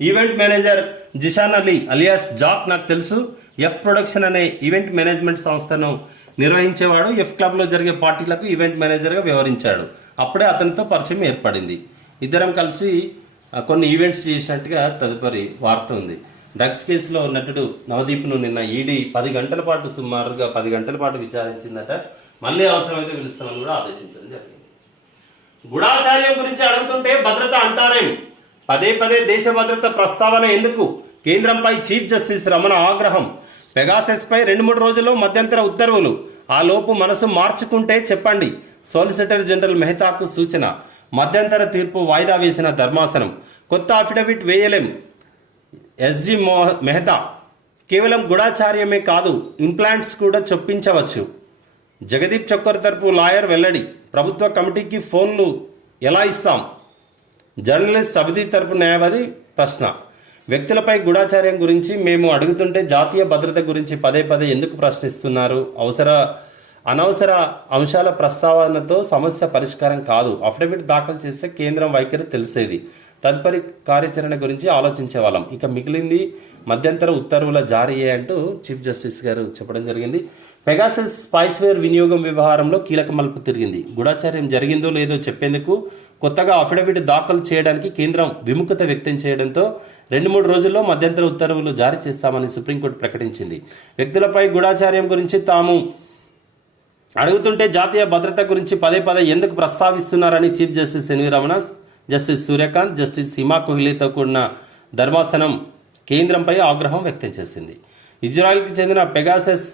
Event manager Zeeshan Ali alias Jack నాకు తెలుసు. ఎఫ్ ప్రొడక్షన్ అనే ఈవెంట్ మేనేజ్మెంట్ సంస్థను నిర్వహించేవాడు. ఎఫ్ క్లబ్లో జరిగే పార్టీలకు ఈవెంట్ మేనేజర్గా వ్యవహరించాడు. అప్పుడే అతనితో పరిచయం ఏర్పడింది. ఇద్దరం కలిసి కొన్ని ఈవెంట్స్ చేసినట్టుగా తదుపరి వార్త ఉంది. డ్రగ్స్ కేసులో నటుడు నవదీప్ను నిన్న ఈడీ 10 గంటల పాటు సుమారుగా 10 గంటల పాటు విచారించిందట. మళ్ళీ అవసరమైతే పిలుస్తామని కూడా ఆదేశించడం జరిగింది. గూఢాచార్యం గురించి అడుగుతుంటే భద్రత అంటారేం? పదే దేశ భద్రత ప్రస్తావన ఎందుకు? కేంద్రంపై చీఫ్ జస్టిస్ రమణ ఆగ్రహం. పెగాసెస్ పై 2-3 రోజుల్లో మధ్యంతర ఉత్తర్వులు. ఆ లోపు మనసు మార్చుకుంటే చెప్పండి. సోలిసిటర్ జనరల్ మెహతాకు సూచన. మధ్యంతర తీర్పు వాయిదా వేసిన ధర్మాసనం. కొత్త అఫిడవిట్ వేయలేం ఎస్జి మెహతా. కేవలం గూఢాచార్యమే కాదు, ఇంప్లాంట్స్ కూడా చొప్పించవచ్చు. జగదీప్ చక్కర్ తరపు లాయర్ వెల్లడి. ప్రభుత్వ కమిటీకి ఫోన్లు ఎలా ఇస్తాం? జర్నలిస్ట్ అభిది తరపు న్యాయవాది ప్రశ్న. వ్యక్తులపై గూఢాచార్యం గురించి మేము అడుగుతుంటే జాతీయ భద్రత గురించి పదే పదే ఎందుకు ప్రశ్నిస్తున్నారు? అనవసర అంశాల ప్రస్తావనతో సమస్య పరిష్కారం కాదు. అఫిడవిట్ దాఖలు చేస్తే కేంద్రం వైఖరి తెలిసేది. తదుపరి కార్యాచరణ గురించి ఆలోచించేవాళ్ళం. ఇక మిగిలింది మధ్యంతర ఉత్తర్వుల జారీ అంటూ చీఫ్ జస్టిస్ గారు చెప్పడం జరిగింది. పెగాసస్ స్పైస్వేర్ వినియోగం వ్యవహారంలో కీలక మలుపు తిరిగింది. గూఢాచార్యం జరిగిందో లేదో చెప్పేందుకు కొత్తగా అఫిడవిట్ దాఖలు చేయడానికి కేంద్రం విముఖత వ్యక్తం చేయడంతో 2-3 రోజుల్లో మధ్యంతర ఉత్తర్వులు జారీ చేస్తామని సుప్రీంకోర్టు ప్రకటించింది. వ్యక్తులపై గూఢాచార్యం గురించి తాము అడుగుతుంటే జాతీయ భద్రత గురించి పదే పదే ఎందుకు ప్రస్తావిస్తున్నారని chief justice N V Ramana, justice Suryakant, justice Hima కోహ్లీతో కూడిన ధర్మాసనం కేంద్రంపై ఆగ్రహం వ్యక్తం చేసింది. ఇజ్రాయెల్కి చెందిన పెగాసస్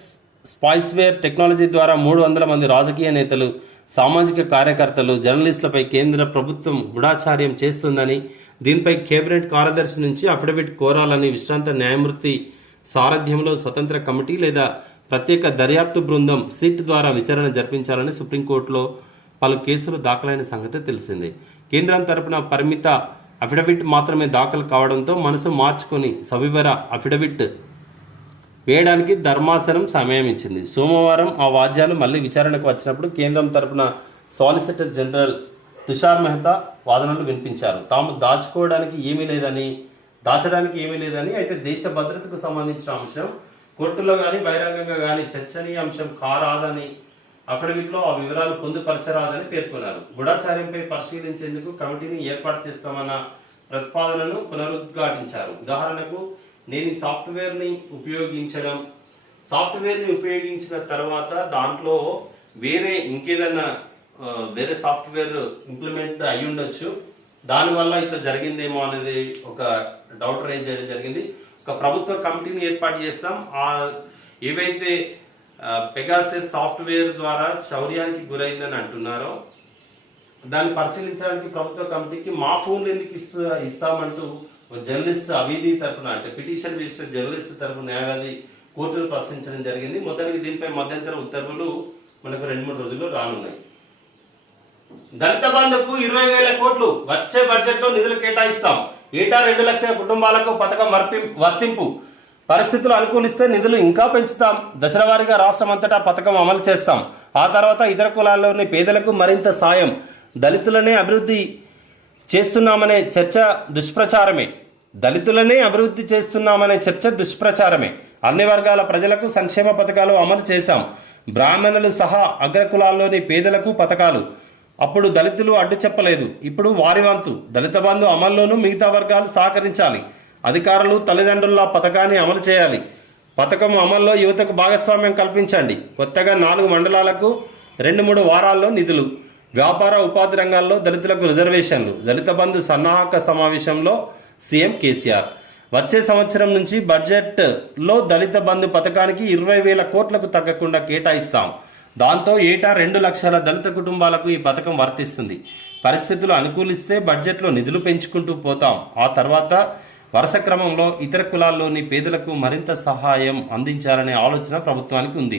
స్పైస్వేర్ టెక్నాలజీ ద్వారా 300 మంది రాజకీయ నేతలు, సామాజిక కార్యకర్తలు, జర్నలిస్టులపై కేంద్ర ప్రభుత్వం గూఢాచార్యం చేస్తుందని, దీనిపై కేబినెట్ కార్యదర్శి నుంచి అఫిడవిట్ కోరాలని విశ్రాంత న్యాయమూర్తి సారథ్యంలో స్వతంత్ర కమిటీ లేదా ప్రత్యేక దర్యాప్తు బృందం సిట్ ద్వారా విచారణ జరిపించాలని సుప్రీంకోర్టులో పలు కేసులు దాఖలైన సంగతి తెలిసిందే. కేంద్రం తరపున పరిమిత అఫిడవిట్ మాత్రమే దాఖలు కావడంతో మనసు మార్చుకొని సవివర అఫిడవిట్ వేయడానికి ధర్మాసనం సమయం ఇచ్చింది. సోమవారం ఆ వాద్యాలు మళ్లీ విచారణకు వచ్చినప్పుడు కేంద్రం తరపున సాలిసిటర్ జనరల్ తుషార్ మెహతా వాదనలు వినిపించారు. తాము దాచడానికి ఏమీ లేదని, అయితే దేశ భద్రతకు సంబంధించిన అంశం కోర్టులో కానీ బహిరంగంగా కానీ చర్చనీయ అంశం కారాదని, అఫిడవిట్లో ఆ వివరాలు పొందుపరచరాదని పేర్కొన్నారు. గూఢాచార్యంపై పరిశీలించేందుకు కమిటీని ఏర్పాటు చేస్తామన్న ప్రతిపాదనను పునరుద్ఘాటించారు. ఉదాహరణకు, నేను ఈ సాఫ్ట్వేర్ని ఉపయోగించిన తర్వాత దాంట్లో వేరే సాఫ్ట్వేర్ ఇంప్లిమెంట్ అయి ఉండొచ్చు, దానివల్ల ఇట్లా జరిగిందేమో అనేది ఒక డౌట్ రైజ్ చేయడం జరిగింది. ఒక ప్రభుత్వ కమిటీని ఏర్పాటు చేస్తాం. ఏవైతే పెగాసస్ సాఫ్ట్వేర్ ద్వారా చౌర్యానికి గురైందని అంటున్నారో దాన్ని పరిశీలించడానికి ప్రభుత్వ కమిటీకి మా ఫోన్లు ఎందుకు ఇస్తామంటూ జర్నలిస్ట్ అభిది తరఫున, అంటే పిటిషన్ వేసిన జర్నలిస్ట్ తరఫున న్యాయవాది కోర్టును ప్రశ్నించడం జరిగింది. మొత్తానికి దీనిపై మధ్యంతర ఉత్తర్వులు మనకు 2-3 రోజుల్లో రానున్నాయి. దళిత బంధుకు 20,000 కోట్లు వచ్చే బడ్జెట్ లో నిధులు కేటాయిస్తాం. ఏటా 2 లక్షల కుటుంబాలకు పథకం వర్తింపు. పరిస్థితులు అనుకూలిస్తే నిధులు ఇంకా పెంచుతాం. దశల వారీగా రాష్ట్రమంతటా పథకం అమలు చేస్తాం. ఆ తర్వాత ఇతర కులాల్లోని పేదలకు మరింత సాయం. దళితులనే అభివృద్ధి చేస్తున్నామనే చర్చ దుష్ప్రచారమే. అన్ని వర్గాల ప్రజలకు సంక్షేమ పథకాలు అమలు చేశాం. బ్రాహ్మణులు సహా అగ్రకులాల్లోని పేదలకు పథకాలు. అప్పుడు దళితులు అడ్డు చెప్పలేదు. ఇప్పుడు వారి వంతు. దళిత బంధు అమల్లోనూ మిగతా వర్గాలు సహకరించాలి. అధికారులు తల్లిదండ్రుల పథకాన్ని అమలు చేయాలి. పథకం అమల్లో యువతకు భాగస్వామ్యం కల్పించండి. కొత్తగా 4 మండలాలకు 2-3 వారాల్లో నిధులు. వ్యాపార ఉపాధి రంగాల్లో దళితులకు రిజర్వేషన్లు. దళిత బంధు సన్నాహక సమావేశంలో సీఎం కేసీఆర్. వచ్చే సంవత్సరం నుంచి బడ్జెట్లో దళిత బంధు పథకానికి 20,000 కోట్లకు తగ్గకుండా కేటాయిస్తాం. దాంతో ఏటా 2 లక్షల దళిత కుటుంబాలకు ఈ పథకం వర్తిస్తుంది. పరిస్థితులు అనుకూలిస్తే బడ్జెట్లో నిధులు పెంచుకుంటూ పోతాం. ఆ తర్వాత వరుస క్రమంలో ఇతర కులాల్లోని పేదలకు మరింత సహాయం అందించాలనే ఆలోచన ప్రభుత్వానికి ఉంది.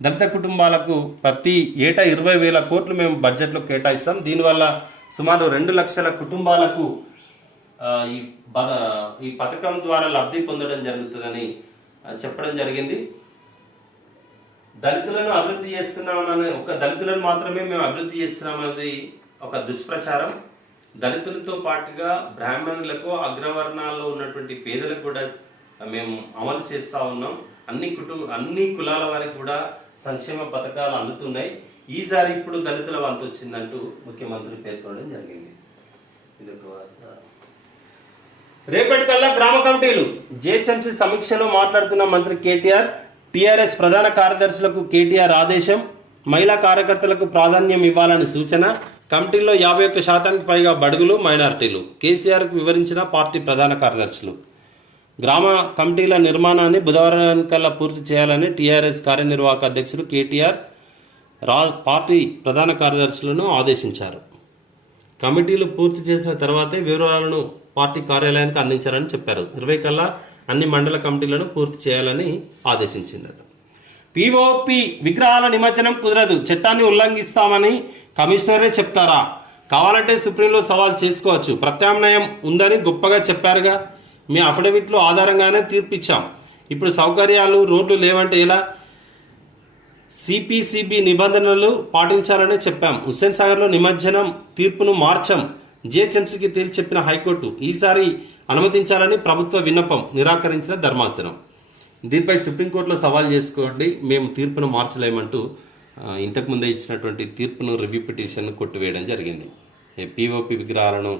దళిత కుటుంబాలకు ప్రతి ఏటా 20,000 కోట్లు మేము బడ్జెట్లో కేటాయిస్తాం. దీనివల్ల సుమారు 2 లక్షల కుటుంబాలకు ఈ పథకం ద్వారా లబ్ధి పొందడం జరుగుతుందని చెప్పడం జరిగింది. దళితులను అభివృద్ధి చేస్తున్నామని, దళితులను మాత్రమే మేము అభివృద్ధి చేస్తున్నామన్నది ఒక దుష్ప్రచారం. దళితులతో పాటుగా బ్రాహ్మణులకు, అగ్రవర్ణాల్లో ఉన్నటువంటి పేదలకు కూడా మేము అమలు చేస్తా ఉన్నాం. అన్ని కులాల వారికి కూడా సంక్షేమ పథకాలు అందుతున్నాయి. ఈసారి ఇప్పుడు దళితుల వంతు వచ్చిందంటూ ముఖ్యమంత్రి పేర్కొనడం జరిగింది. రేపటికల్లా గ్రామ కమిటీలు. జిహెచ్ఎంసీ సమీక్షలో మాట్లాడుతున్న మంత్రి కేటీఆర్. టీఆర్ఎస్ ప్రధాన కార్యదర్శులకు కేటీఆర్ ఆదేశం. మహిళా కార్యకర్తలకు ప్రాధాన్యం ఇవ్వాలని సూచన. కమిటీల్లో 51% పైగా బడుగులు, మైనారిటీలు. కేసీఆర్కు వివరించిన పార్టీ ప్రధాన కార్యదర్శులు. గ్రామ కమిటీల నిర్మాణాన్ని బుధవారానికల్లా పూర్తి చేయాలని టీఆర్ఎస్ కార్యనిర్వాహక అధ్యక్షుడు కేటీఆర్ పార్టీ ప్రధాన కార్యదర్శులను ఆదేశించారు. కమిటీలు పూర్తి చేసిన తర్వాతే వివరాలను పార్టీ కార్యాలయానికి అందించాలని చెప్పారు. 20 కల్లా అన్ని మండల కమిటీలను పూర్తి చేయాలని ఆదేశించిందట. పీఓపీ విగ్రహాల నిమజ్జనం కుదరదు, చట్టాన్ని ఉల్లంఘిస్తామని కమిషనరే చెప్తారా? కావాలంటే సుప్రీంలో సవాల్ చేసుకోవచ్చు. ప్రత్యామ్నాయం ఉందని గొప్పగా చెప్పారుగా. మీ అఫిడవిట్లో ఆధారంగానే తీర్పిచ్చాం. ఇప్పుడు సౌకర్యాలు రోడ్లు లేవంటే ఎలా? సిపిసిబి నిబంధనలు పాటించాలనే చెప్పాం. హుస్సేన్ సాగర్లో నిమజ్జనం తీర్పును మార్చం. జిహెచ్ఎంసీకి తేల్చి చెప్పిన హైకోర్టు ఈసారి అనుమతించాలని ప్రభుత్వ విన్నపం నిరాకరించిన ధర్మాసనం. దీనిపై సుప్రీంకోర్టులో సవాల్ చేసుకోండి, మేము తీర్పును మార్చలేమంటూ ఇంతకుముందే ఇచ్చినటువంటి తీర్పును రివ్యూ పిటిషన్ కొట్టివేయడం జరిగింది. పీఓపీ విగ్రహాలను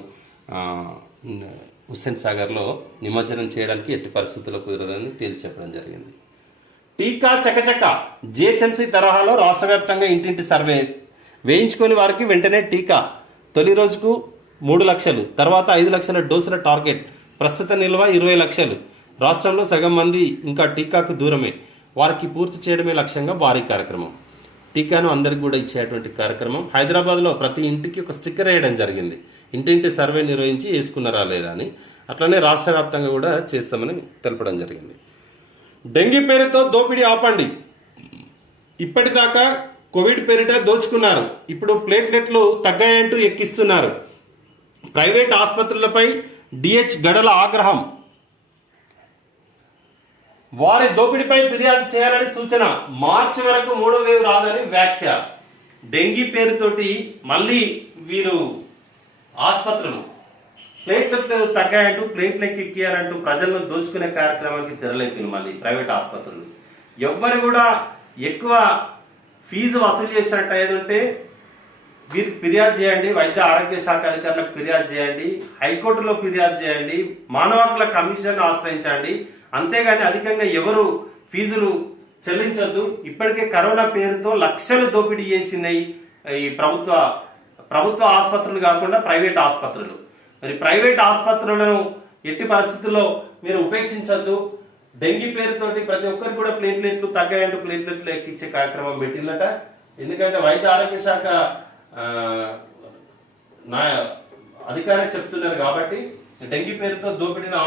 హుస్సేన్ సాగర్లో నిమజ్జనం చేయడానికి ఎట్టి పరిస్థితుల్లో కుదరదని తేల్చి చెప్పడం జరిగింది. టీకా చకచక జిహెచ్ఎంసీ తరహాలో రాష్ట్ర వ్యాప్తంగా ఇంటింటి సర్వే వేయించుకొని వారికి వెంటనే టీకా. తొలి రోజుకు 3 లక్షలు, తర్వాత 5 లక్షల డోసుల టార్గెట్. ప్రస్తుత నిల్వ 20 లక్షలు. రాష్ట్రంలో సగం మంది ఇంకా టీకాకు దూరమే. వారికి పూర్తి చేయడమే లక్ష్యంగా భారీ కార్యక్రమం. టీకాను అందరికి కూడా ఇచ్చేటువంటి కార్యక్రమం. హైదరాబాద్లో ప్రతి ఇంటికి ఒక స్టిక్కర్ వేయడం జరిగింది. ఇంటింటి సర్వే నిర్వహించి వేసుకున్నారా లేదా అని. అట్లనే రాష్ట్ర వ్యాప్తంగా కూడా చేస్తామని తెలపడం జరిగింది. డెంగీ పేరుతో దోపిడీ ఆపండి. ఇప్పటిదాకా కోవిడ్ పేరిట దోచుకున్నారు, ఇప్పుడు ప్లేట్లెట్లు తగ్గాయంటూ ఎక్కిస్తున్నారు. ప్రైవేట్ ఆసుపత్రులపై డిహెచ్ గడల ఆగ్రహం. వారి దోపిడీపై ఫిర్యాదు చేయాలని సూచన. మార్చి వరకు 3వ వేవ్ రాదని వ్యాఖ్య. డెంగీ పేరుతోటి మళ్ళీ వీరు ఆసుపత్రులు ప్లేట్లెట్లు తగ్గాయంటూ ప్లేట్లెక్కి ఎక్కియాలంటూ ప్రజలను దోచుకునే కార్యక్రమానికి తెరలేపింది. మళ్ళీ ప్రైవేట్ ఆసుపత్రులు ఎవ్వరు కూడా ఎక్కువ ఫీజు వసూలు చేసినట్టు ఏదంటే వీరికి ఫిర్యాదు చేయండి, వైద్య ఆరోగ్య శాఖ అధికారులకు ఫిర్యాదు చేయండి, హైకోర్టులో ఫిర్యాదు చేయండి, మానవ హక్కుల కమిషన్ ఆశ్రయించండి. అంతేగాని అధికంగా ఎవరు ఫీజులు చెల్లించొద్దు. ఇప్పటికే కరోనా పేరుతో లక్షలు దోపిడీ చేసినాయి ఈ ప్రభుత్వ ఆసుపత్రులు కాకుండా ప్రైవేట్ ఆసుపత్రులు. మరి ప్రైవేట్ ఆసుపత్రులను ఎట్టి పరిస్థితుల్లో మీరు ఉపేక్షించొద్దు. డెంగీ పేరుతోటి ప్రతి ఒక్కరు కూడా ప్లేట్లెట్లు తగ్గాయంటూ ప్లేట్లెట్లు ఎక్కించే కార్యక్రమం పెట్టిందట. ఎందుకంటే వైద్య ఆరోగ్య శాఖ అధికారులు చెప్తున్నారు కాబట్టి డెంగీ పేరుతో దోపిడీని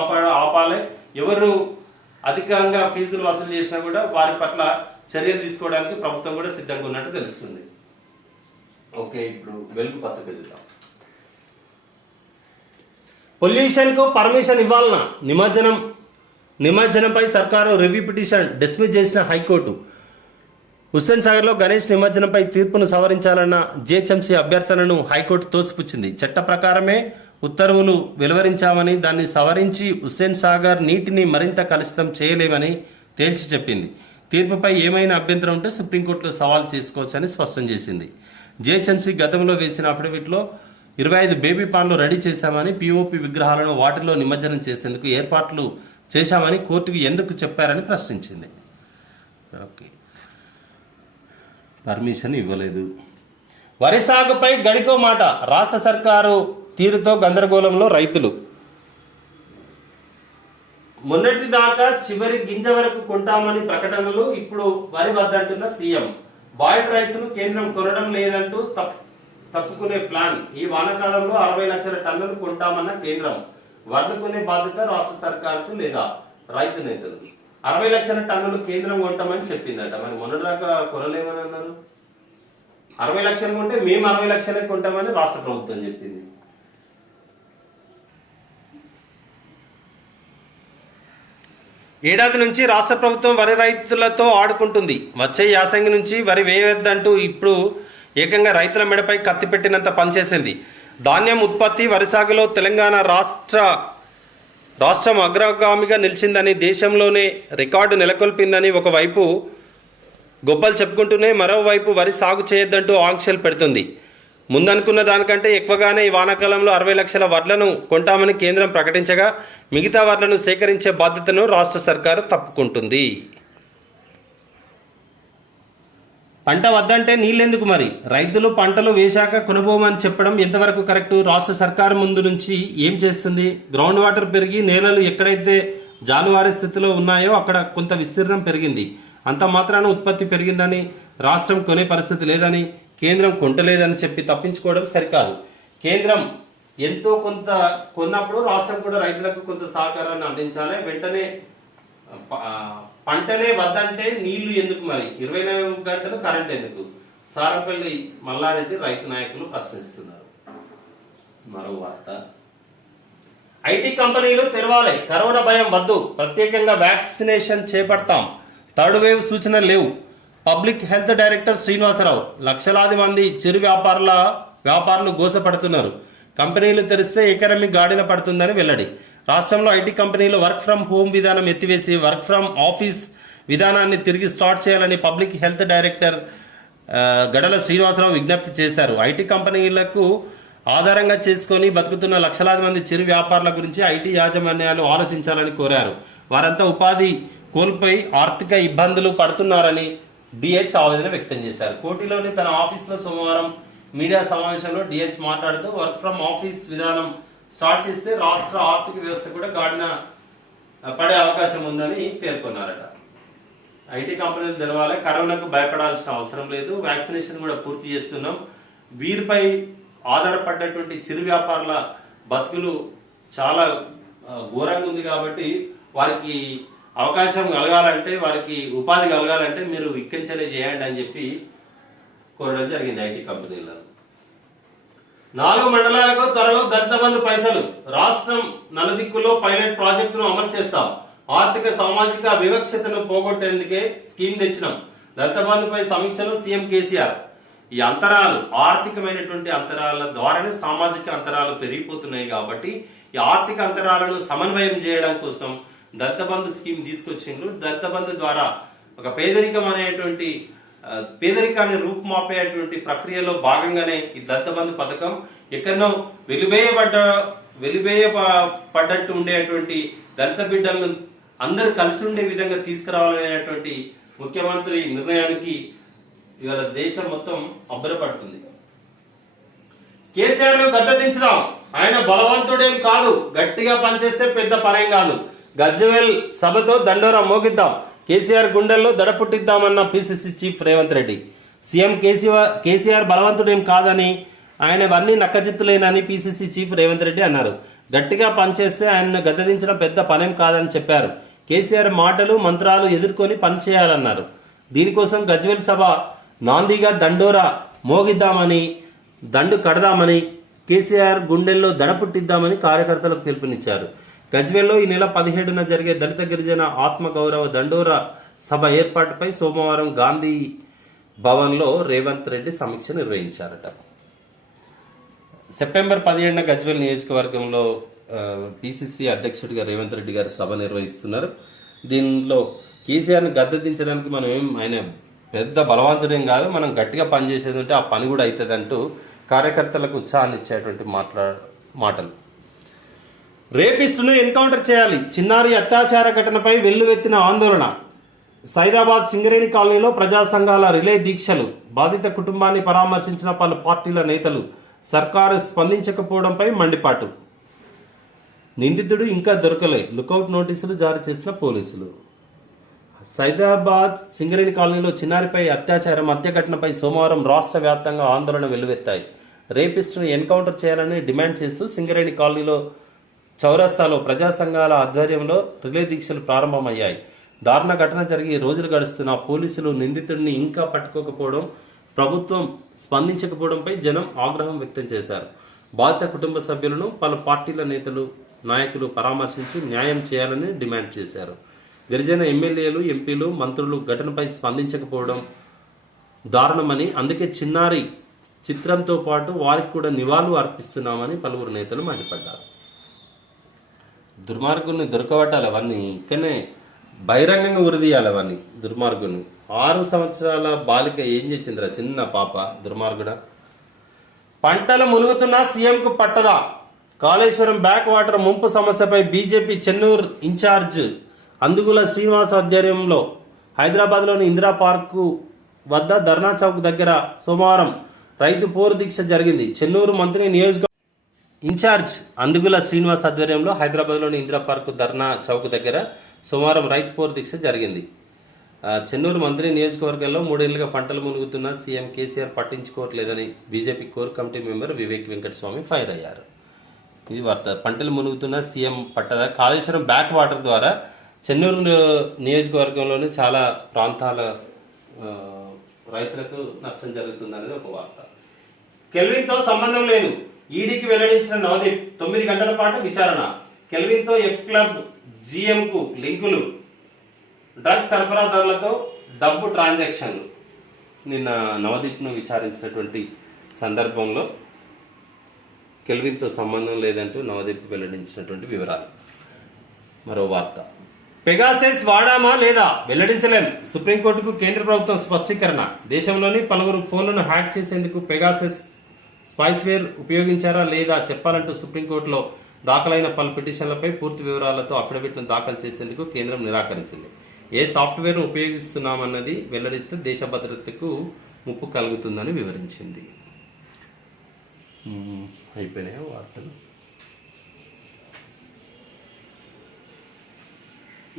ఆపాలి. ఎవరు అధికంగా ఫీజులు వసూలు చేసినా కూడా వారి పట్ల చర్యలు తీసుకోవడానికి ప్రభుత్వం కూడా సిద్ధంగా ఉన్నట్టు తెలుస్తుంది. ఓకే, ఇప్పుడు వెలుగు పత్రిక చూద్దాం. పొల్యూషన్ కు పర్మిషన్ ఇవ్వాలన్నా నిమజ్జనంపై సర్కారు రివ్యూ పిటిషన్ డిస్మిస్ చేసిన హైకోర్టు. హుస్సేన్ సాగర్లో గణేష్ నిమజ్జనంపై తీర్పును సవరించాలన్న జిహెచ్ఎంసీ అభ్యర్థనను హైకోర్టు తోసిపుచ్చింది. చట్ట ప్రకారమే ఉత్తర్వులు వెలువరించామని, దాన్ని సవరించి హుస్సేన్ సాగర్ నీటిని మరింత కలుషితం చేయలేమని తేల్చి చెప్పింది. తీర్పుపై ఏమైనా అభ్యంతరం ఉంటే సుప్రీంకోర్టులో సవాల్ చేసుకోవచ్చని స్పష్టం చేసింది. జిహెచ్ఎంసీ గతంలో వేసిన అఫిడవిట్లో 25 బేబీ పాన్లు రెడీ చేశామని, పీఓపీ విగ్రహాలను వాటిలో నిమజ్జనం చేసేందుకు ఏర్పాట్లు చేశామని కోర్టుకు ఎందుకు చెప్పారని ప్రశ్నించింది. ఓకే, పర్మిషన్ ఇవ్వలేదు. వరి సాగుపై గడికో మాట. రాష్ట్ర సర్కారు తీరుతో గందరగోళంలో రైతులు. మొన్నటి దాకా చివరి గింజ వరకు కొంటామని ప్రకటనలు, ఇప్పుడు వరి వద్దంటున్న సీఎం. బాయిల్డ్ రైస్ ను కేంద్రం కొనడం లేదంటూ తప్పుకునే ప్లాన్. ఈ వానాకాలంలో 60 లక్షల టన్నులు కొంటామన్న కేంద్రం. వడ్లుకునే బాధ్యత రాష్ట్ర సర్కారుకు లేదా రైతు నేతలు. 60 లక్షల టన్నులు కేంద్రం కొంటామని చెప్పిందట. మరి మొన్నటిదాకా కొనలేమని అన్నారు. 60 లక్షలు కొంటే మేము 60 లక్షలే కొంటామని రాష్ట్ర ప్రభుత్వం చెప్పింది. ఏడాది నుంచి రాష్ట్ర ప్రభుత్వం వరి రైతులతో ఆడుకుంటుంది. వచ్చే యాసంగి నుంచి వరి వేయవద్దంటూ ఇప్పుడు ఏకంగా రైతుల మెడపై కత్తి పెట్టినంత పనిచేసింది. ధాన్యం ఉత్పత్తి, వరి సాగులో తెలంగాణ రాష్ట్రం అగ్రగామిగా నిలిచిందని, దేశంలోనే రికార్డు నెలకొల్పిందని ఒకవైపు గొప్పలు చెప్పుకుంటూనే మరోవైపు వరి సాగు చేయొద్దంటూ ఆంక్షలు పెడుతుంది. ముందనుకున్న దానికంటే ఎక్కువగానే ఈ వానాకాలంలో 60 లక్షల వడ్లను కొంటామని కేంద్రం ప్రకటించగా, మిగతా వడ్లను సేకరించే బాధ్యతను రాష్ట్ర సర్కారు తప్పుకుంటుంది. పంట వద్దంటే నీళ్ళెందుకు మరి? రైతులు పంటలు వేశాక కొనబోమని చెప్పడం ఎంతవరకు కరెక్టు? రాష్ట్ర సర్కారు ముందు నుంచి ఏం చేస్తుంది? గ్రౌండ్ వాటర్ పెరిగి నేలలు ఎక్కడైతే జాలువారే స్థితిలో ఉన్నాయో అక్కడ కొంత విస్తీర్ణం పెరిగింది. అంత మాత్రాన ఉత్పత్తి పెరిగిందని, రాష్ట్రం కొనే పరిస్థితి లేదని, కేంద్రం కొంటలేదని చెప్పి తప్పించుకోవడం సరికాదు. కేంద్రం ఎంతో కొంత కొన్నప్పుడు రాష్ట్రం కూడా రైతులకు కొంత సహకారాన్ని అందించాలి. వెంటనే పంటనే వద్దంటే నీళ్లు ఎందుకు మరి, 24 గంటలు కరెంట్ ఎందుకు? సారంపల్లి మల్లారెడ్డి రైతు నాయకులు ప్రశ్నిస్తున్నారు. మరో వార్త, ఐటీ కంపెనీలు తెరవాలి, కరోనా భయం వద్దు, ప్రత్యేకంగా వ్యాక్సినేషన్ చేపడతాం, థర్డ్ వేవ్ సూచనలు లేవు. Public health director Srinivasa Rao. లక్షలాది మంది చిరు వ్యాపారులు గోసపడుతున్నారు. కంపెనీలు తెరిస్తే ఎకనామీ గాడిన పడుతుందని వెల్లడి. రాష్ట్రంలో ఐటీ కంపెనీలు వర్క్ ఫ్రం హోమ్ విధానం ఎత్తివేసి వర్క్ ఫ్రం ఆఫీస్ విధానాన్ని తిరిగి స్టార్ట్ చేయాలని పబ్లిక్ హెల్త్ డైరెక్టర్ గడల శ్రీనివాసరావు విజ్ఞప్తి చేశారు. ఐటీ కంపెనీలకు ఆధారంగా చేసుకుని బతుకుతున్న లక్షలాది మంది చిరు వ్యాపారుల గురించి ఐటీ యాజమాన్యాలు ఆలోచించాలని కోరారు. వారంతా ఉపాధి కోల్పోయి ఆర్థిక ఇబ్బందులు పడుతున్నారని డిహెచ్ ఆవేదన వ్యక్తం చేశారు. కోటిలోని తన ఆఫీసులో సోమవారం మీడియా సమావేశంలో డిహెచ్ మాట్లాడుతూ వర్క్ ఫ్రం ఆఫీస్ విధానం స్టార్ట్ చేస్తే రాష్ట్ర ఆర్థిక వ్యవస్థ కూడా గాడిన పడే అవకాశం ఉందని పేర్కొన్నారట. ఐటీ కంపెనీలు తెరవాలి, కరోనాకు భయపడాల్సిన అవసరం లేదు, వ్యాక్సినేషన్ కూడా పూర్తి చేస్తున్నాం. వీరిపై ఆధారపడ్డటువంటి చిరు వ్యాపారుల బతుకులు చాలా ఘోరంగా ఉంది కాబట్టి వారికి అవకాశం కలగాలంటే, వారికి ఉపాధి కలగాలంటే మీరు ఇక్కించలే చేయండి అని చెప్పి కోరడం జరిగింది ఐటీ కంపెనీలను. 4 మండలాలకు త్వరలో దళిత బంధు పైసలు. రాష్ట్రం నలుదిక్కులో పైలట్ ప్రాజెక్టును అమలు చేస్తాం. ఆర్థిక సామాజిక వివక్షతను పోగొట్టేందుకే స్కీమ్ తెచ్చినాం. దళిత బంధుపై సమీక్షలో సీఎం కేసీఆర్. ఈ అంతరాలు, ఆర్థికమైనటువంటి అంతరాల ద్వారానే సామాజిక అంతరాలు పెరిగిపోతున్నాయి కాబట్టి ఈ ఆర్థిక అంతరాలను సమన్వయం చేయడం కోసం దళిత బంధు స్కీమ్ తీసుకొచ్చిండ్రు. దళిత బంధు ద్వారా ఒక పేదరికాన్ని రూపుమాపేటువంటి ప్రక్రియలో భాగంగానే ఈ దళిత బంధు పథకం ఎక్కడో వెలివేయపడ్డట్టు ఉండేటువంటి దళిత బిడ్డలను అందరూ కలిసి ఉండే విధంగా తీసుకురావాలనేటువంటి ముఖ్యమంత్రి నిర్ణయానికి ఇవాళ దేశం మొత్తం అబ్బరపడుతుంది. కేసీఆర్ ను గద్దెదించుదాం, ఆయన బలవంతుడేం కాదు, గట్టిగా పనిచేస్తే పెద్ద పనేం కాదు. గజ్వేల్ సభతో దండోరా మోగిద్దాం, కేసీఆర్ గుండెల్లో దడ పుట్టిద్దామన్న PCC chief Revanth Reddy. CM KCR బలవంతుడేం కాదని, ఆయన అన్ని నక్కజిత్తులేనని పిసిసి చీఫ్ రేవంత్ రెడ్డి అన్నారు. గట్టిగా పనిచేస్తే ఆయన్ను గద్దెదించడం పెద్ద పనేం కాదని చెప్పారు. కేసీఆర్ మాటలు మంత్రాలు ఎదుర్కొని పనిచేయాలన్నారు. దీనికోసం గజ్వేల్ సభ నాందిగా దండోరా మోగిద్దామని, దండు కడదామని, కేసీఆర్ గుండెల్లో దడ పుట్టిద్దామని కార్యకర్తలకు పిలుపునిచ్చారు. గజ్వేల్లో ఈ నెల 17న జరిగే దళిత గిరిజన ఆత్మగౌరవ దండోరా సభ ఏర్పాటుపై సోమవారం గాంధీ భవన్లో రేవంత్ రెడ్డి సమీక్ష నిర్వహించారట. సెప్టెంబర్ 17న గజ్వేల్ నియోజకవర్గంలో పిసిసి అధ్యక్షుడిగా రేవంత్ రెడ్డి గారు సభ నిర్వహిస్తున్నారు. దీనిలో కేసీఆర్ని గద్దెదించడానికి మనం ఆయన పెద్ద బలవంతుడేం కాదు, మనం గట్టిగా పనిచేసేది ఉంటే ఆ పని కూడా అవుతుంది అంటూ కార్యకర్తలకు ఉత్సాహాన్ని ఇచ్చేటువంటి మాటలు. రేపిస్టును ఎన్కౌంటర్ చేయాలి, చిన్నారి అత్యాచార ఘటనపై వెల్లువెత్తిన ఆందోళన. సైదాబాద్ సింగరేణి కాలనీలో ప్రజా సంఘాల రిలే దీక్షలు. బాధిత కుటుంబాన్ని పరామర్శించిన పలు పార్టీల నేతలు. సర్కారు స్పందించకపోవడంపై మండిపాటు. నిందితుడు ఇంకా దొరకలే, లుకౌట్ నోటీసులు జారీ చేసిన పోలీసులు. సైదాబాద్ సింగరేణి కాలనీలో చిన్నారిపై అత్యాచారం హత్య ఘటనపై సోమవారం రాష్ట్ర వ్యాప్తంగా ఆందోళన వెల్లువెత్తాయి. రేపిస్టును ఎన్కౌంటర్ చేయాలని డిమాండ్ చేస్తూ సింగరేణి కాలనీలో చౌరస్తాలో ప్రజా సంఘాల ఆధ్వర్యంలో రిలే దీక్షలు ప్రారంభమయ్యాయి. దారుణ ఘటన జరిగి రోజులు గడుస్తున్న పోలీసులు నిందితుడిని ఇంకా పట్టుకోకపోవడం, ప్రభుత్వం స్పందించకపోవడంపై జనం ఆగ్రహం వ్యక్తం చేశారు. బాధిత కుటుంబ సభ్యులను పలు పార్టీల నాయకులు పరామర్శించి న్యాయం చేయాలని డిమాండ్ చేశారు. గిరిజన ఎమ్మెల్యేలు, ఎంపీలు, మంత్రులు ఘటనపై స్పందించకపోవడం దారుణమని, అందుకే చిన్నారి చిత్రంతో పాటు వారికి కూడా నివాళులు అర్పిస్తున్నామని పలువురు నేతలు మండిపడ్డారు. దుర్మార్గుల్ని దొరకబట్టాలి, అవన్నీ ఇక్కడనే బహిరంగంగా ఉరిదీయాలి అవన్నీ దుర్మార్గుల్ని. 6 సంవత్సరాల బాలిక ఏం చేసిందిరా, చిన్న పాప, దుర్మార్గుడా. పంటలు మునుగుతున్న సీఎంకు పట్టదా. కాళేశ్వరం బ్యాక్ వాటర్ ముంపు సమస్యపై బీజేపీ చెన్నూరు ఇన్ఛార్జ్ అందుగుల శ్రీనివాస్ ఆధ్వర్యంలో హైదరాబాద్లోని ఇందిరా పార్కు వద్ద ధర్నా చౌక్ దగ్గర సోమవారం రైతు పోరు దీక్ష జరిగింది. చెన్నూరు మంత్రి ఇన్ఛార్జ్ అందుగుల శ్రీనివాస్ ఆధ్వర్యంలో హైదరాబాద్లోని ఇందిరా పార్క్ ధర్నా చౌక్ దగ్గర సోమవారం రైతు పోరు దీక్ష జరిగింది. చెన్నూరు మంత్రి నియోజకవర్గంలో 3 ఏళ్లుగా పంటలు మునుగుతున్న సీఎం కేసీఆర్ పట్టించుకోవట్లేదని BJP core committee member Vivek Venkataswamy fire అయ్యారు. ఇది వార్త. పంటలు మునుగుతున్న సీఎం పట్టద కాళేశ్వరం బ్యాక్ వాటర్ ద్వారా చెన్నూరు నియోజకవర్గంలోని చాలా ప్రాంతాల రైతులకు నష్టం జరుగుతుందనేది ఒక వార్త. కెల్విన్తో సంబంధం లేదు, ఈడీకి వెల్లడించిన నవదీప్. 9 గంటల పాటు విచారణ. కెల్విన్తో ఎఫ్ క్లబ్ జీఎంకు లింకులు, డ్రగ్స్ సరఫరాదారులతో డబ్బు ట్రాన్సాక్షన్లు. నిన్న నవదీప్ను విచారించినటువంటి సందర్భంలో కెల్విన్తో సంబంధం లేదంటూ నవదీప్ వెల్లడించినటువంటి వివరాలు. మరో వార్త. పెగాసెస్ వాడామా లేదా వెల్లడించలేం. సుప్రీంకోర్టుకు కేంద్ర ప్రభుత్వం స్పష్టీకరణ. దేశంలోని పలువురు ఫోన్లను హ్యాక్ చేసేందుకు పెగాసెస్ స్పైస్వేర్ ఉపయోగించారా లేదా చెప్పాలంటూ సుప్రీంకోర్టులో దాఖలైన పలు పిటిషన్లపై పూర్తి వివరాలతో అఫిడవిట్లను దాఖలు చేసేందుకు కేంద్రం నిరాకరించింది. ఏ సాఫ్ట్వేర్ను ఉపయోగిస్తున్నామన్నది వెల్లడిస్తే దేశ భద్రతకు ముప్పు కలుగుతుందని వివరించింది. అయిపోయినాయా వార్తలు?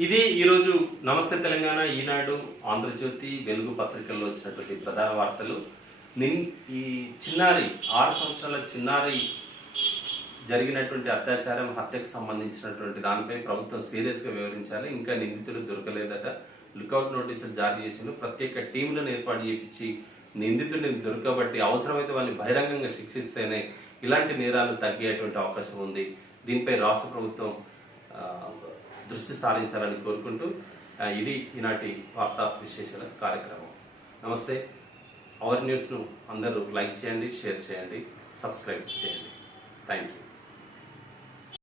ఇది ఈరోజు నమస్తే తెలంగాణ, ఈనాడు, ఆంధ్రజ్యోతి, వెలుగు పత్రికల్లో వచ్చినటువంటి ప్రధాన వార్తలు. ఈ చిన్నారి 6 సంవత్సరాల చిన్నారి జరిగినటువంటి అత్యాచారం, హత్యకు సంబంధించినటువంటి దానిపై ప్రభుత్వం సీరియస్ గా వివరించాలి. ఇంకా నిందితులు దొరకలేదట. లుకౌట్ నోటీసులు జారీ చేసిండు. ప్రత్యేక టీంలను ఏర్పాటు చేయించి నిందితుడిని దొరకబట్టి అవసరమైతే వాళ్ళని బహిరంగంగా శిక్షిస్తేనే ఇలాంటి నేరాలు తగ్గేటువంటి అవకాశం ఉంది. దీనిపై రాష్ట్ర ప్రభుత్వం దృష్టి సారించాలని కోరుకుంటూ ఇది ఈనాటి వార్తా విశేషాల కార్యక్రమం. నమస్తే. అవర్ న్యూస్ను అందరూ లైక్ చేయండి, షేర్ చేయండి, సబ్స్క్రైబ్ చేయండి. Thank you.